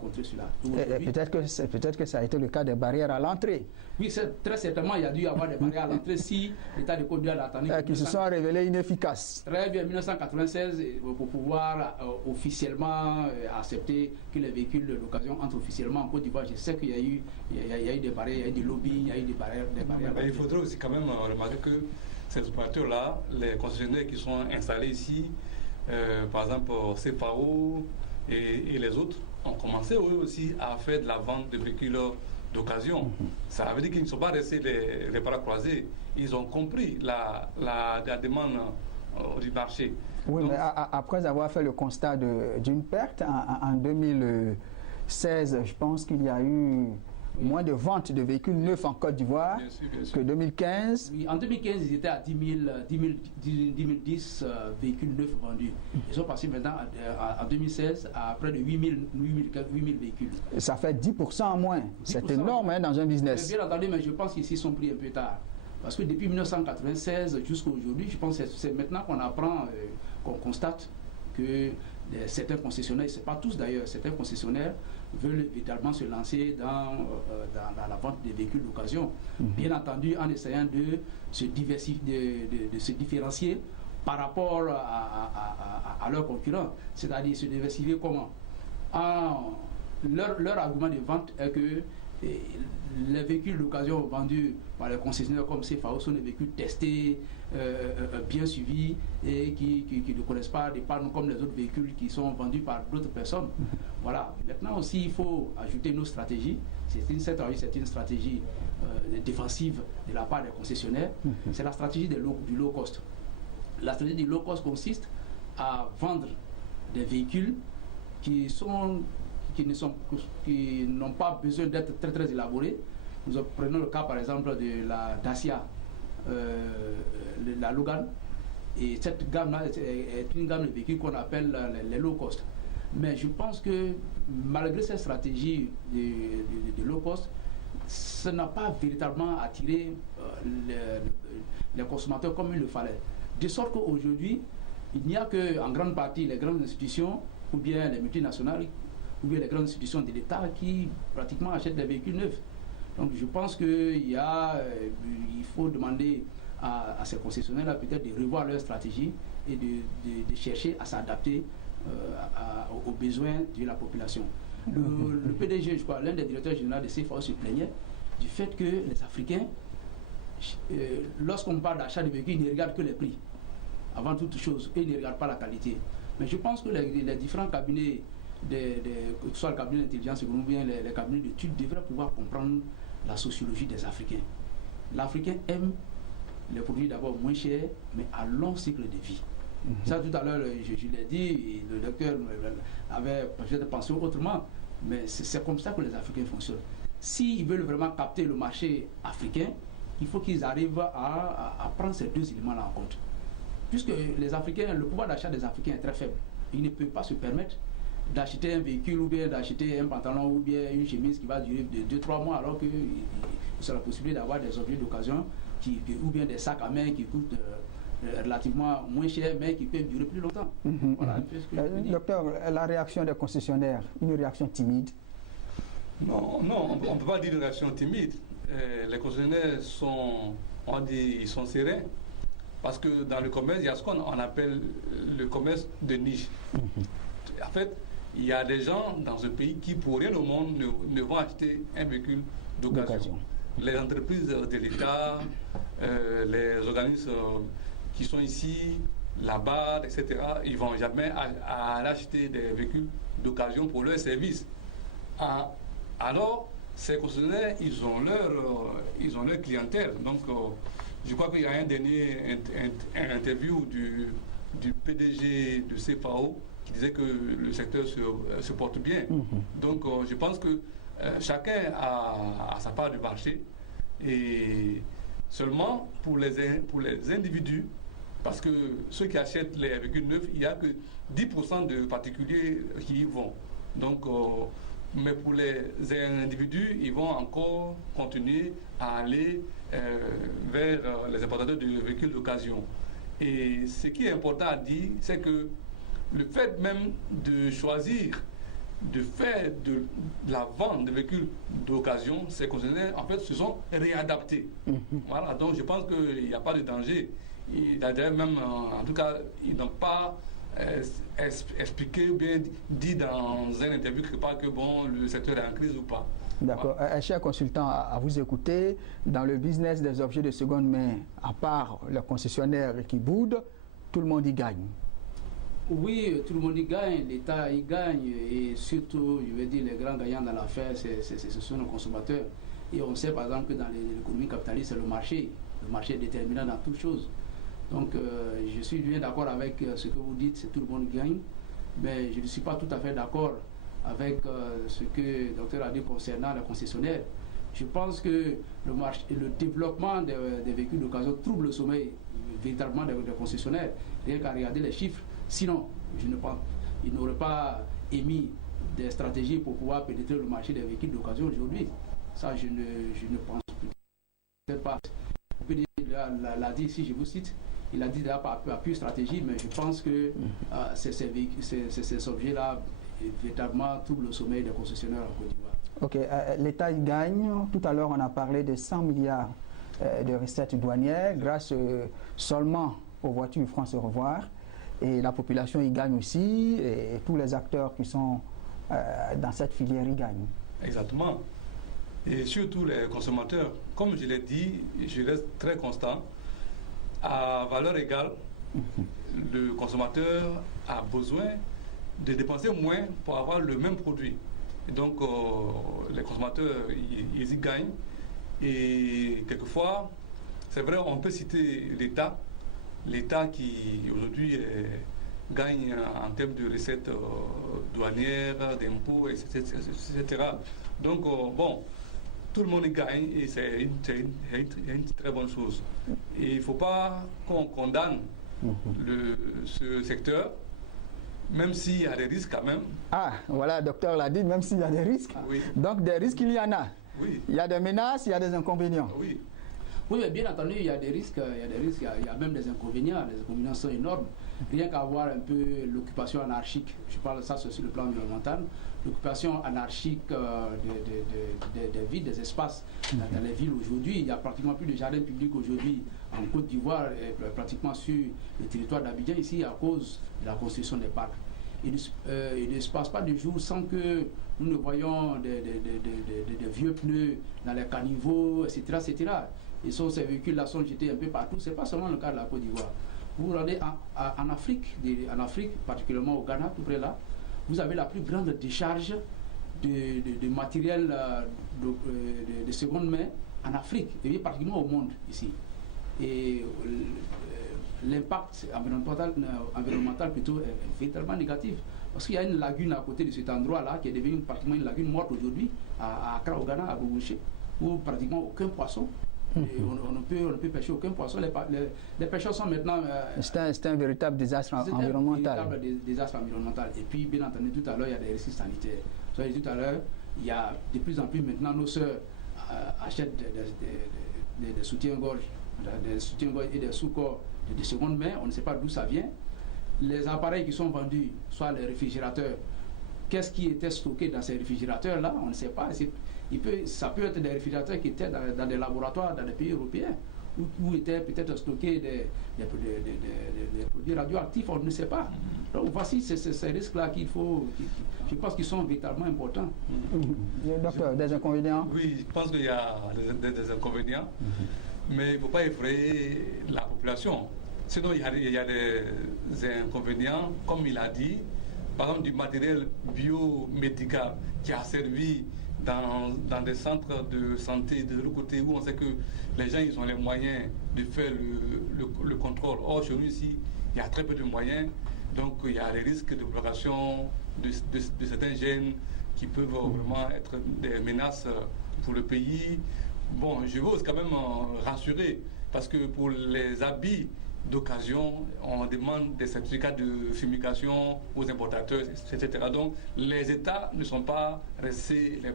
contrer cela. Peut-être que ça a été le cas des barrières à l'entrée. Oui, très certainement, il y a dû y avoir des barrières à l'entrée si l'État de Côte d'Ivoire a attendu. Qui se sont révélées inefficaces. Très bien, 1996, pour pouvoir officiellement accepter que les véhicules d'occasion entrent officiellement en Côte d'Ivoire. Je sais qu'il y a eu des barrières, il y a eu des lobbies, il y a eu des barrières. Il faudrait aussi quand même remarquer que ces opérateurs-là, les concessionnaires qui sont installés ici, par exemple CFAO et les autres, ont commencé eux aussi à faire de la vente de véhicules d'occasion. Ça veut dire qu'ils ne sont pas restés les bras croisés. Ils ont compris la demande du marché. Oui, donc, mais après avoir fait le constat d'une perte, en 2016, je pense qu'il y a eu moins de ventes de véhicules neufs en Côte d'Ivoire que 2015. Oui, en 2015, ils étaient à 10 010 véhicules neufs vendus. Ils sont passés maintenant en 2016 à près de 8 000 véhicules. Et ça fait 10% en moins. C'est énorme dans un business. Bien entendu, mais je pense qu'ici, ils sont pris un peu tard. Parce que depuis 1996 jusqu'à aujourd'hui, je pense que c'est maintenant qu'on apprend, qu'on constate que certains concessionnaires, c'est pas tous d'ailleurs, certains concessionnaires veulent évidemment se lancer dans la vente des véhicules d'occasion. Bien entendu, en essayant de se différencier par rapport à leurs concurrents. C'est-à-dire se diversifier comment? Leur argument de vente est que les véhicules d'occasion vendus par les concessionnaires comme CFAO sont des véhicules testés, bien suivis et qui ne connaissent pas des pannes comme les autres véhicules qui sont vendus par d'autres personnes. Voilà. Maintenant aussi, il faut ajouter nos stratégies. C'est une stratégie défensive de la part des concessionnaires. C'est la stratégie du low cost. La stratégie du low cost consiste à vendre des véhicules qui n'ont pas besoin d'être très élaborés. Nous prenons le cas par exemple de la Dacia la Logan. Et cette gamme-là est une gamme de véhicules qu'on appelle les low cost. Mais je pense que malgré cette stratégie de low cost, ça n'a pas véritablement attiré les consommateurs comme il le fallait. De sorte qu'aujourd'hui, il n'y a qu'en grande partie les grandes institutions, ou bien les multinationales, ou bien les grandes institutions de l'État qui pratiquement achètent des véhicules neufs. Donc je pense qu'il faut demander à ces concessionnaires-là peut-être de revoir leur stratégie et de chercher à s'adapter aux besoins de la population. Le PDG, je crois, l'un des directeurs généraux de CFAO se plaignait du fait que les Africains, lorsqu'on parle d'achat de véhicules, ils ne regardent que les prix, avant toute chose, et ils ne regardent pas la qualité. Mais je pense que les différents cabinets, que ce soit le cabinet d'intelligence ou bien les cabinets d'études, devraient pouvoir comprendre la sociologie des Africains. L'Africain aime les produits d'abord moins chers, mais à long cycle de vie. Ça, tout à l'heure, je l'ai dit, le docteur avait peut-être pensé autrement, mais c'est comme ça que les Africains fonctionnent. S'ils veulent vraiment capter le marché africain, il faut qu'ils arrivent à prendre ces deux éléments-là en compte. Puisque les Africains, le pouvoir d'achat des Africains est très faible. Ils ne peuvent pas se permettre d'acheter un véhicule ou bien d'acheter un pantalon ou bien une chemise qui va durer de 2-3 mois, alors qu'ils ont la possibilité d'avoir des objets d'occasion ou bien des sacs à main qui coûtent relativement moins cher mais qui peuvent durer plus longtemps. Voilà, docteur, la réaction des concessionnaires, une réaction timide? Non, on ne peut pas dire une réaction timide. Les concessionnaires ils sont sereins parce que dans le commerce, il y a ce qu'on appelle le commerce de niche. En fait, il y a des gens dans ce pays qui, pour rien au monde, ne vont acheter un véhicule d'occasion. Les entreprises de l'État, les organismes qui sont ici, là-bas, etc., ils ne vont jamais acheter des véhicules d'occasion pour leur service. Alors, ces concessionnaires, ils ont leur clientèle. Donc, je crois qu'il y a un dernier interview du PDG de CFAO qui disait que le secteur se porte bien. Donc, je pense que chacun a sa part du marché. Et seulement pour les individus, parce que ceux qui achètent les véhicules neufs, il n'y a que 10% de particuliers qui y vont. Donc, mais pour les individus, ils vont encore continuer à aller vers les importateurs de véhicules d'occasion. Et ce qui est important à dire, c'est que le fait même de choisir de faire de la vente de véhicules d'occasion, ces concessionnaires, en fait, se sont réadaptés. Voilà, donc je pense qu'il n'y a pas de danger. D'ailleurs, même, en tout cas, ils n'ont pas expliqué ou bien dit dans un interview quelque part que bon, le secteur est en crise ou pas. D'accord. Voilà. Cher consultant, à vous écouter, dans le business des objets de seconde main, à part les concessionnaires qui boudent, tout le monde y gagne. Oui, tout le monde y gagne, l'État y gagne, et surtout, je veux dire, les grands gagnants dans l'affaire, ce sont nos consommateurs. Et on sait par exemple que dans l'économie capitaliste, c'est le marché est déterminant dans toutes choses. Donc, je suis bien d'accord avec ce que vous dites, c'est tout le monde gagne, mais je ne suis pas tout à fait d'accord avec ce que le docteur a dit concernant les concessionnaires. Je pense que le développement des véhicules d'occasion trouble le sommeil véritablement des concessionnaires, rien qu'à regarder les chiffres. Sinon, je ne pense qu'ils n'auraient pas émis des stratégies pour pouvoir pénétrer le marché des véhicules d'occasion aujourd'hui. Ça, je ne pense peut-être pas. Le PDG l'a dit ici, je vous cite, il a dit d'ailleurs pas à pure stratégie, mais je pense que ces objets-là véritablement troublent le sommeil des concessionnaires en Côte d'Ivoire. Ok, l'État y gagne. Tout à l'heure, on a parlé de 100 milliards de recettes douanières grâce seulement aux voitures France Au Revoir. Et la population y gagne aussi, et tous les acteurs qui sont dans cette filière y gagnent. Exactement. Et surtout les consommateurs. Comme je l'ai dit, je reste très constant. À valeur égale, le consommateur a besoin de dépenser moins pour avoir le même produit. Et donc, les consommateurs, ils y gagnent. Et quelquefois, c'est vrai, on peut citer l'État. L'État qui aujourd'hui gagne en termes de recettes douanières, d'impôts, etc. Donc, bon, tout le monde y gagne et c'est une très bonne chose. Et il ne faut pas qu'on condamne ce secteur, même s'il y a des risques quand même. Ah, voilà, le docteur l'a dit, même s'il y a des risques. Oui. Donc des risques, il y en a. Oui. Il y a des menaces, il y a des inconvénients. Oui. Oui, mais bien entendu, il y a des risques, il y a même des inconvénients. Les inconvénients sont énormes. Rien qu'à voir un peu l'occupation anarchique, je parle de ça sur le plan environnemental, l'occupation anarchique des villes, des espaces dans les villes aujourd'hui. Il n'y a pratiquement plus de jardins publics aujourd'hui en Côte d'Ivoire, pratiquement sur le territoire d'Abidjan, ici, à cause de la construction des parcs. Il ne se passe pas de jour sans que nous ne voyons des vieux pneus dans les caniveaux, etc. etc. Et ces véhicules-là sont jetés un peu partout. Ce n'est pas seulement le cas de la Côte d'Ivoire. Vous vous rendez en Afrique, particulièrement au Ghana, tout près là, vous avez la plus grande décharge de matériel de seconde main en Afrique, et bien particulièrement au monde ici. Et l'impact environnemental plutôt est véritablement négatif. Parce qu'il y a une lagune à côté de cet endroit-là qui est devenue pratiquement une lagune morte aujourd'hui, à Accra, au Ghana, à Bobouché, où pratiquement aucun poisson. On ne peut pêcher aucun poisson. Les pêcheurs sont maintenant... C'est un véritable désastre environnemental. C'est un véritable désastre environnemental. Et puis, bien entendu, tout à l'heure, il y a des risques sanitaires. Vous avez dit tout à l'heure, il y a de plus en plus maintenant, nos sœurs achètent des soutiens-gorge, et des sous-corps de seconde main. On ne sait pas d'où ça vient. Les appareils qui sont vendus, soit les réfrigérateurs, qu'est-ce qui était stocké dans ces réfrigérateurs-là? On ne sait pas. Ça peut être des réfrigérateurs qui étaient dans des laboratoires dans des pays européens, où étaient peut-être stockés des produits radioactifs, on ne sait pas. Donc voici ces risques-là je pense qu'ils sont véritablement importants. Docteur, des inconvénients? Oui, je pense qu'il y a des inconvénients, mais il ne faut pas effrayer la population. Sinon, il y a des inconvénients, comme il a dit, par exemple du matériel biomédical qui a servi dans des centres de santé de l'autre côté où on sait que les gens ils ont les moyens de faire le contrôle. Or, chez nous ici, il y a très peu de moyens, donc il y a les risques de propagation de certains gènes qui peuvent vraiment être des menaces pour le pays. Bon, je veux quand même rassurer, parce que pour les habits d'occasion, on demande des certificats de fumigation aux importateurs, etc. Donc, les États ne sont pas restés les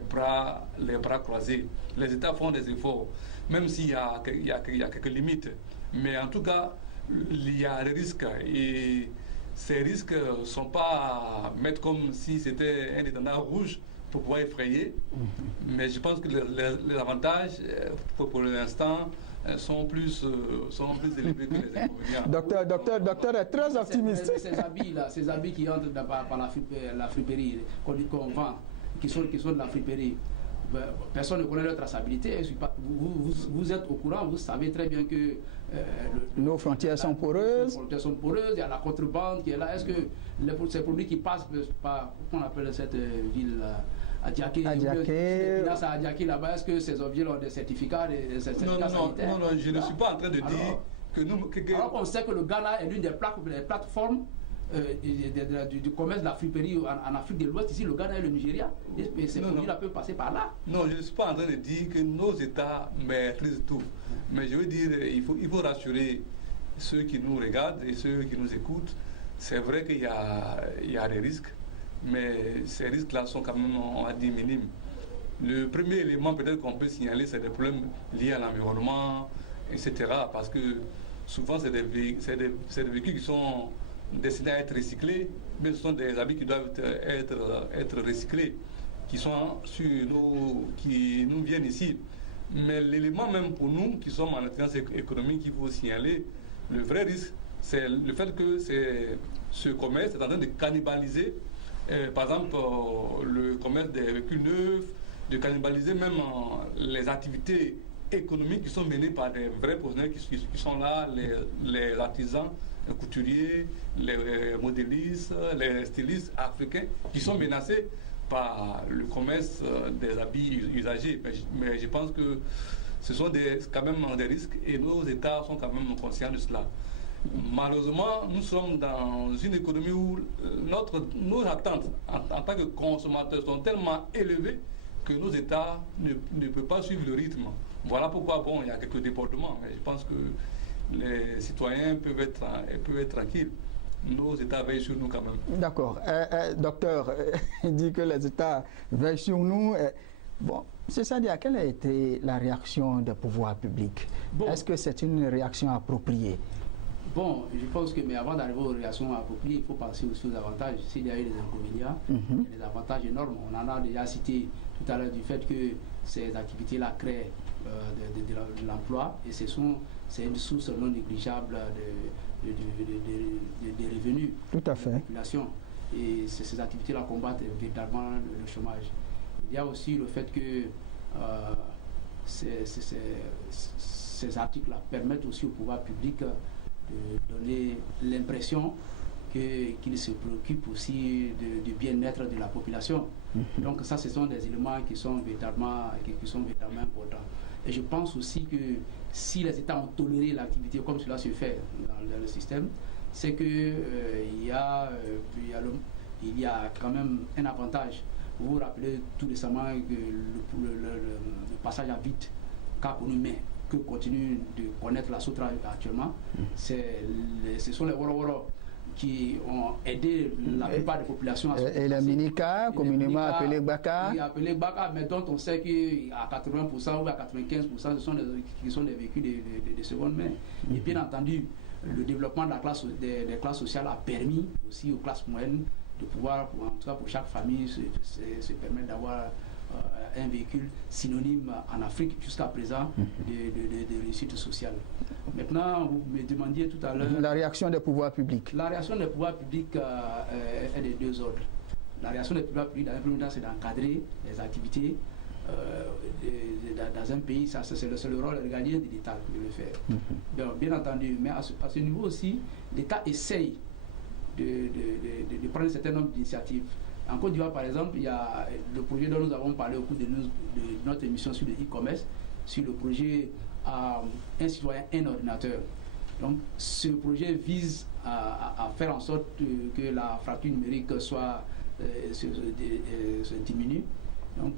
bras croisés. Les États font des efforts, même s'il y a quelques limites. Mais en tout cas, il y a des risques. Et ces risques ne sont pas à mettre comme si c'était un étendard rouge pour pouvoir effrayer. Mais je pense que les avantages, pour l'instant, sont plus élevés que les inconvénients. Docteur est très optimiste. Ces habits qui entrent par la friperie, qu'on vend, qui sont de la friperie, personne ne connaît leur traçabilité. Vous êtes au courant, vous savez très bien que nos frontières sont poreuses. Il y a la contrebande qui est là. Est-ce que ces produits qui passent par, comment on appelle cette ville Adiaké, là-bas, est-ce que ces objets ont des certificats, sanitaires? Non, je ne suis pas en train de dire que nous... Alors qu'on sait que le Ghana est l'une des plateformes du commerce de la friperie en Afrique de l'Ouest. Ici, le Ghana et le Nigeria, et ces produits-là peuvent passer par là. Non, je ne suis pas en train de dire que nos États maîtrisent tout. Mais je veux dire, il faut rassurer ceux qui nous regardent et ceux qui nous écoutent. C'est vrai qu'il y a des risques, mais ces risques-là sont quand même, on va dire, minimes. Le premier élément peut-être qu'on peut signaler, c'est des problèmes liés à l'environnement, etc. Parce que souvent, c'est des véhicules qui sont destinés à être recyclés, mais ce sont des habits qui doivent être recyclés, qui nous viennent ici. Mais l'élément même pour nous, qui sommes en intelligence économique, qu'il faut signaler, le vrai risque, c'est le fait que ce commerce est en train de cannibaliser, par exemple, le commerce des véhicules neufs, de cannibaliser même les activités économiques qui sont menées par des vrais professionnels qui sont là, les artisans, les couturiers, les modélistes, les stylistes africains, qui sont menacés par le commerce des habits usagés. Mais je pense que ce sont quand même des risques et nos États sont quand même conscients de cela. Malheureusement, nous sommes dans une économie où nos attentes en tant que consommateurs sont tellement élevées que nos États ne peuvent pas suivre le rythme. Voilà pourquoi, bon, il y a quelques débordements, mais je pense que les citoyens peuvent être tranquilles. Nos États veillent sur nous quand même. D'accord. Docteur, il dit que les États veillent sur nous. Bon, c'est ça, quelle a été la réaction des pouvoirs publics? Bon. Est-ce que c'est une réaction appropriée? Bon, je pense que, mais avant d'arriver aux réactions appropriées, il faut penser aussi aux avantages. S'il y a eu des inconvénients, il y a des avantages énormes. On en a déjà cité tout à l'heure du fait que ces activités-là créent de l'emploi et c'est une source non négligeable de revenus tout à fait. De la population. Et ces activités-là combattent véritablement le chômage. Il y a aussi le fait que ces articles-là permettent aussi au pouvoir public de donner l'impression qu'il se préoccupe aussi du bien-être de la population. Donc ça, ce sont des éléments qui sont véritablement importants. Et je pense aussi que si les États ont toléré l'activité comme cela se fait dans le système, c'est qu'il il y a quand même un avantage. Vous vous rappelez tout récemment que le passage à vide qu'a connu, mais que continue de connaître la Sotra actuellement, ce sont les Woro qui ont aidé la plupart des populations à se et les minicars, communément appelés Baka. Oui, appelés Baka, mais dont on sait qu'à 80% ou à 95%, ce sont des véhicules de seconde main. Et bien entendu, le développement des classes sociales a permis aussi aux classes moyennes de pouvoir, en tout cas pour chaque famille, se permettre d'avoir un véhicule synonyme en Afrique jusqu'à présent de réussite sociale. Maintenant, vous me demandiez tout à l'heure... La réaction des pouvoirs publics. La réaction des pouvoirs publics est de deux ordres. La réaction des pouvoirs publics, dans un premier temps, c'est d'encadrer les activités dans un pays. Ça, c'est le rôle régalien de l'État de le faire. Bien entendu, mais à ce niveau aussi, l'État essaye de prendre un certain nombre d'initiatives. En Côte d'Ivoire, par exemple, il y a le projet dont nous avons parlé au cours de notre émission sur le e-commerce, sur le projet Un citoyen, un ordinateur. Donc, ce projet vise à faire en sorte que la fracture numérique se diminue. Donc,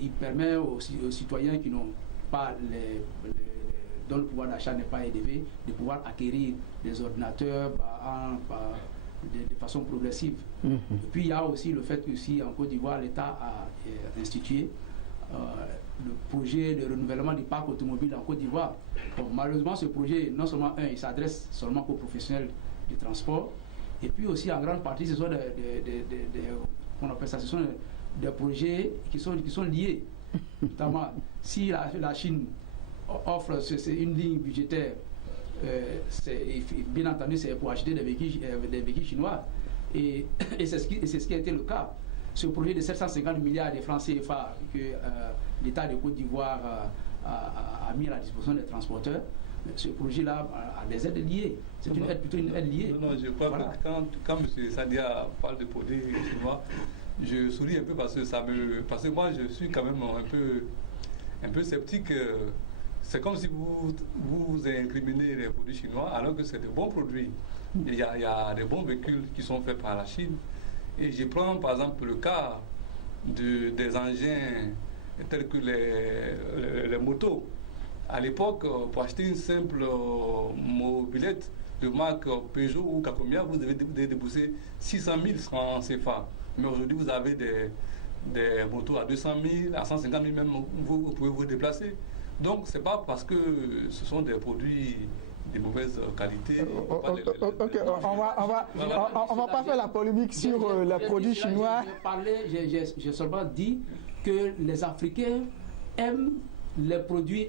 il permet aux citoyens qui n'ont pas dont le pouvoir d'achat n'est pas élevé, de pouvoir acquérir des ordinateurs de façon progressive. Et puis il y a aussi le fait que si en Côte d'Ivoire, l'État a institué le projet de renouvellement du parc automobile en Côte d'Ivoire. Bon, malheureusement, ce projet, non seulement il s'adresse seulement aux professionnels du transport, et puis aussi en grande partie, ce sont ce sont des projets qui sont liés. Notamment, si la Chine offre une ligne budgétaire, bien entendu, c'est pour acheter des véhicules chinois. Et c'est ce qui a été le cas. Ce projet de 750 milliards de francs CFA que l'État de Côte d'Ivoire a mis à la disposition des transporteurs, ce projet-là a des aides liées. C'est plutôt une aide liée. Non, je crois que quand M. Sadia parle de produits chinois, je souris un peu parce que moi je suis quand même un peu sceptique. C'est comme si vous incriminez les produits chinois alors que c'est de bons produits. Il y a des bons véhicules qui sont faits par la Chine. Et je prends par exemple le cas des engins tels que les motos. À l'époque, pour acheter une simple mobilette de marque Peugeot ou Capomia, vous devez débourser 600 000 francs CFA. Mais aujourd'hui, vous avez des motos à 200 000, à 150 000 même, vous pouvez vous déplacer. Donc, ce n'est pas parce que ce sont des produits de mauvaise qualité. Ok, on va pas faire la polémique sur les produits chinois. J'ai seulement dit que les Africains aiment les produits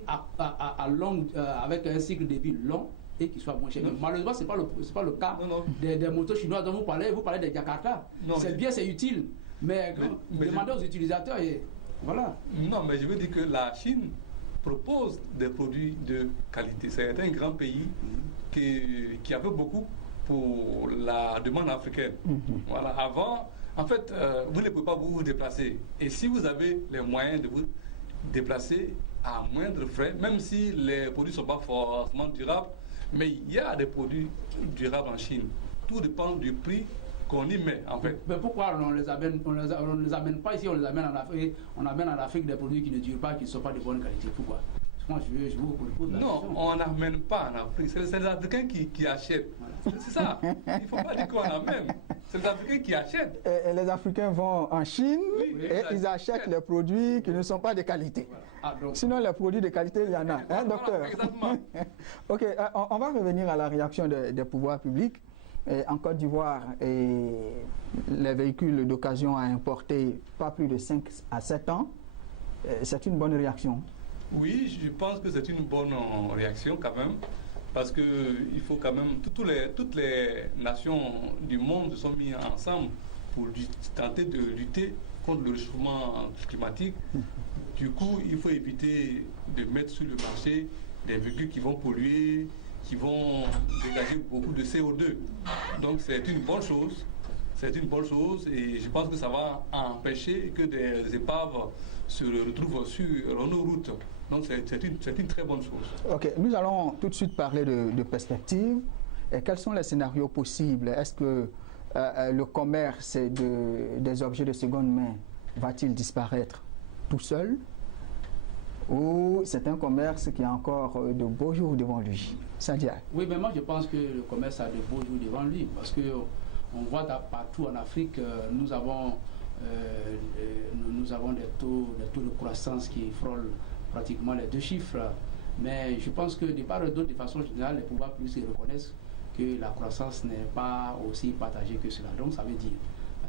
avec un cycle de vie long et qui soient moins chers. Malheureusement, ce n'est pas le cas des motos chinoises dont vous parlez des Jakarta. C'est bien, c'est utile, mais demandez aux utilisateurs et voilà. Non, mais je veux dire que la Chine propose des produits de qualité. C'est un grand pays qui a fait beaucoup pour la demande africaine. Voilà. Avant, en fait, vous ne pouvez pas vous déplacer. Et si vous avez les moyens de vous déplacer à moindre frais, même si les produits ne sont pas forcément durables, mais il y a des produits durables en Chine. Tout dépend du prix qu'on y met, en fait. Mais pourquoi on ne les amène pas ici, on les amène en Afrique, on amène en Afrique des produits qui ne durent pas, qui ne sont pas de bonne qualité? Pourquoi? Moi, je vous propose la Non, question. on n'amène pas en Afrique. C'est les Africains qui achètent. Voilà. C'est ça. Il ne faut pas dire qu'on amène. C'est les Africains qui achètent. Et les Africains vont en Chine et ils achètent achètent les produits qui ne sont pas de qualité. Voilà. Ah, donc, Sinon, les produits de qualité, il y en a, hein, docteur? Exactement. Ok, on va revenir à la réaction des pouvoirs publics. En Côte d'Ivoire, les véhicules d'occasion à importer pas plus de 5 à 7 ans. C'est une bonne réaction. Oui, je pense que c'est une bonne réaction quand même, parce qu'il faut quand même, toutes les nations du monde se sont mises ensemble pour tenter de lutter contre le réchauffement climatique. Du coup, il faut éviter de mettre sur le marché des véhicules qui vont polluer, qui vont dégager beaucoup de CO2. Donc c'est une bonne chose. C'est une bonne chose et je pense que ça va empêcher que des épaves se retrouvent sur nos routes. Donc c'est une très bonne chose. Ok, nous allons tout de suite parler de perspectives. Et quels sont les scénarios possibles? Est-ce que le commerce des objets de seconde main va-t-il disparaître tout seul? Ou c'est un commerce qui a encore de beaux jours devant lui? Sadia. oui, mais moi je pense que le commerce a de beaux jours devant lui, parce que on voit partout en Afrique, nous avons des taux de croissance qui frôlent pratiquement les 2 chiffres. Mais je pense que de part et d'autre, de façon générale, les pouvoirs publics reconnaissent que la croissance n'est pas aussi partagée que cela. Donc ça veut dire,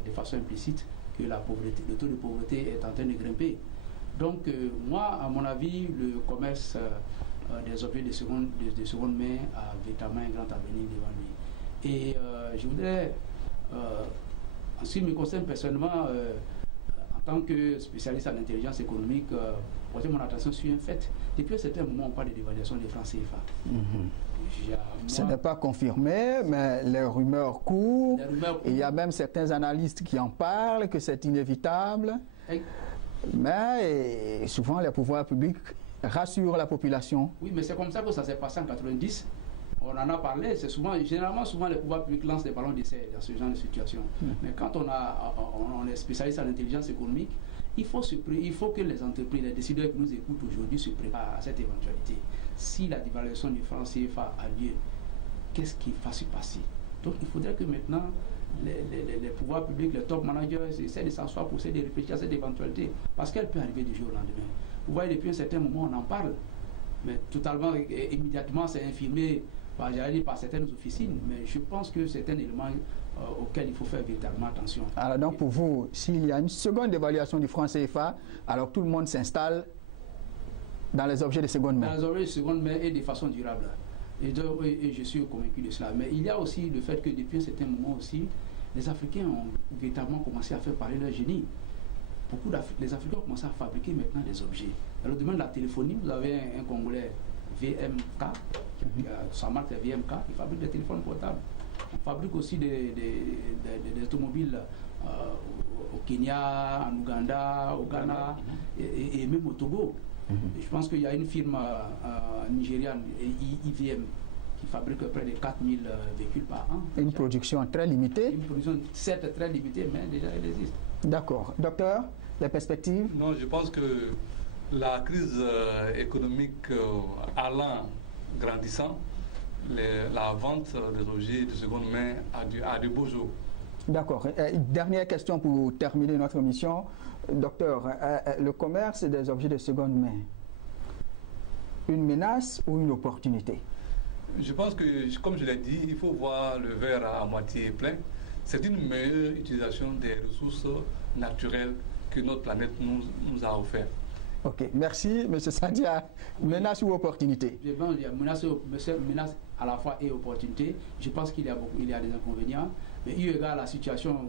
de façon implicite, que le taux de pauvreté est en train de grimper. Donc moi, à mon avis, le commerce des objets de seconde main a véritablement un grand avenir devant lui. Et je voudrais, en ce qui me concerne personnellement, en tant que spécialiste en intelligence économique, porter mon attention sur un fait. Depuis un certain moment, on parle de dévaluation des francs CFA. Ce n'est pas confirmé, mais les rumeurs courent. Il y a même certains analystes qui en parlent, que c'est inévitable. Mais souvent, les pouvoirs publics rassurent la population. Oui, mais c'est comme ça que ça s'est passé en 90. On en a parlé, généralement, les pouvoirs publics lancent des ballons d'essai dans ce genre de situation. Mais quand on est spécialiste en intelligence économique, il faut que les entreprises, les décideurs qui nous écoutent aujourd'hui se préparent à cette éventualité. Si la dévaluation du franc CFA a lieu, qu'est-ce qu'il va se passer? Donc il faudrait que maintenant les pouvoirs publics, les top managers essaient de s'asseoir pour essayer de réfléchir à cette éventualité, parce qu'elle peut arriver du jour au lendemain. Vous voyez, depuis un certain moment, on en parle, mais totalement, immédiatement, c'est infirmé par certaines officines, mais je pense que c'est un élément auquel il faut faire véritablement attention. Alors donc pour vous, s'il y a une seconde dévaluation du franc CFA, alors tout le monde s'installe dans les objets de seconde main. Dans les objets de seconde main et de façon durable. Et je suis convaincu de cela. Mais il y a aussi le fait que depuis un certain moment aussi, les Africains ont véritablement commencé à faire parler leur génie. Les Africains ont commencé à fabriquer maintenant des objets. Dans le domaine de la téléphonie, vous avez un Congolais, VMK, sa marque est VMK, il fabrique des téléphones portables. On fabrique aussi des automobiles au Kenya, en Ouganda, au Ghana et même au Togo. Je pense qu'il y a une firme nigériane, IVM, qui fabrique près de 4000 véhicules par an. Une production très limitée. Une production certes très limitée, mais déjà elle existe. D'accord. Docteur, les perspectives? Non, je pense que la crise économique allant grandissant, la vente des objets de seconde main a de beaux jours. D'accord. Dernière question pour terminer notre émission. Docteur, le commerce des objets de seconde main, une menace ou une opportunité? Je pense que, comme je l'ai dit, il faut voir le verre à moitié plein. C'est une meilleure utilisation des ressources naturelles que notre planète nous a offert. Ok, merci, M. Sadia. Menace ou opportunité? Il y a menace à la fois et opportunité. Je pense qu'il y a des inconvénients. Mais eu égard à la situation,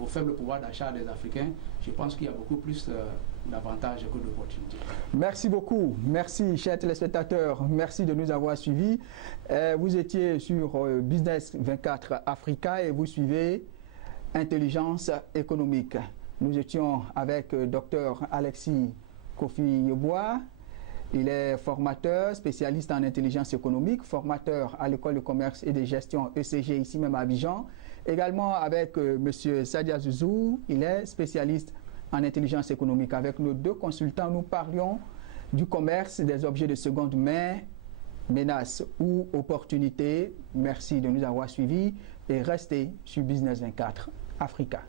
au faible pouvoir d'achat des Africains, je pense qu'il y a beaucoup plus d'avantages que d'opportunités. Merci beaucoup. Merci, chers téléspectateurs. Merci de nous avoir suivis. Vous étiez sur Business 24 Africa et vous suivez Intelligence économique. Nous étions avec Dr Alexis Kofi Yeboah. Il est formateur, spécialiste en intelligence économique, formateur à l'école de commerce et de gestion ECG ici même à Abidjan. Également avec M. Sadia Zouzou, il est spécialiste en intelligence économique. Avec nos deux consultants, nous parlions du commerce des objets de seconde main, menaces ou opportunités. Merci de nous avoir suivis et restez sur Business 24 Africa.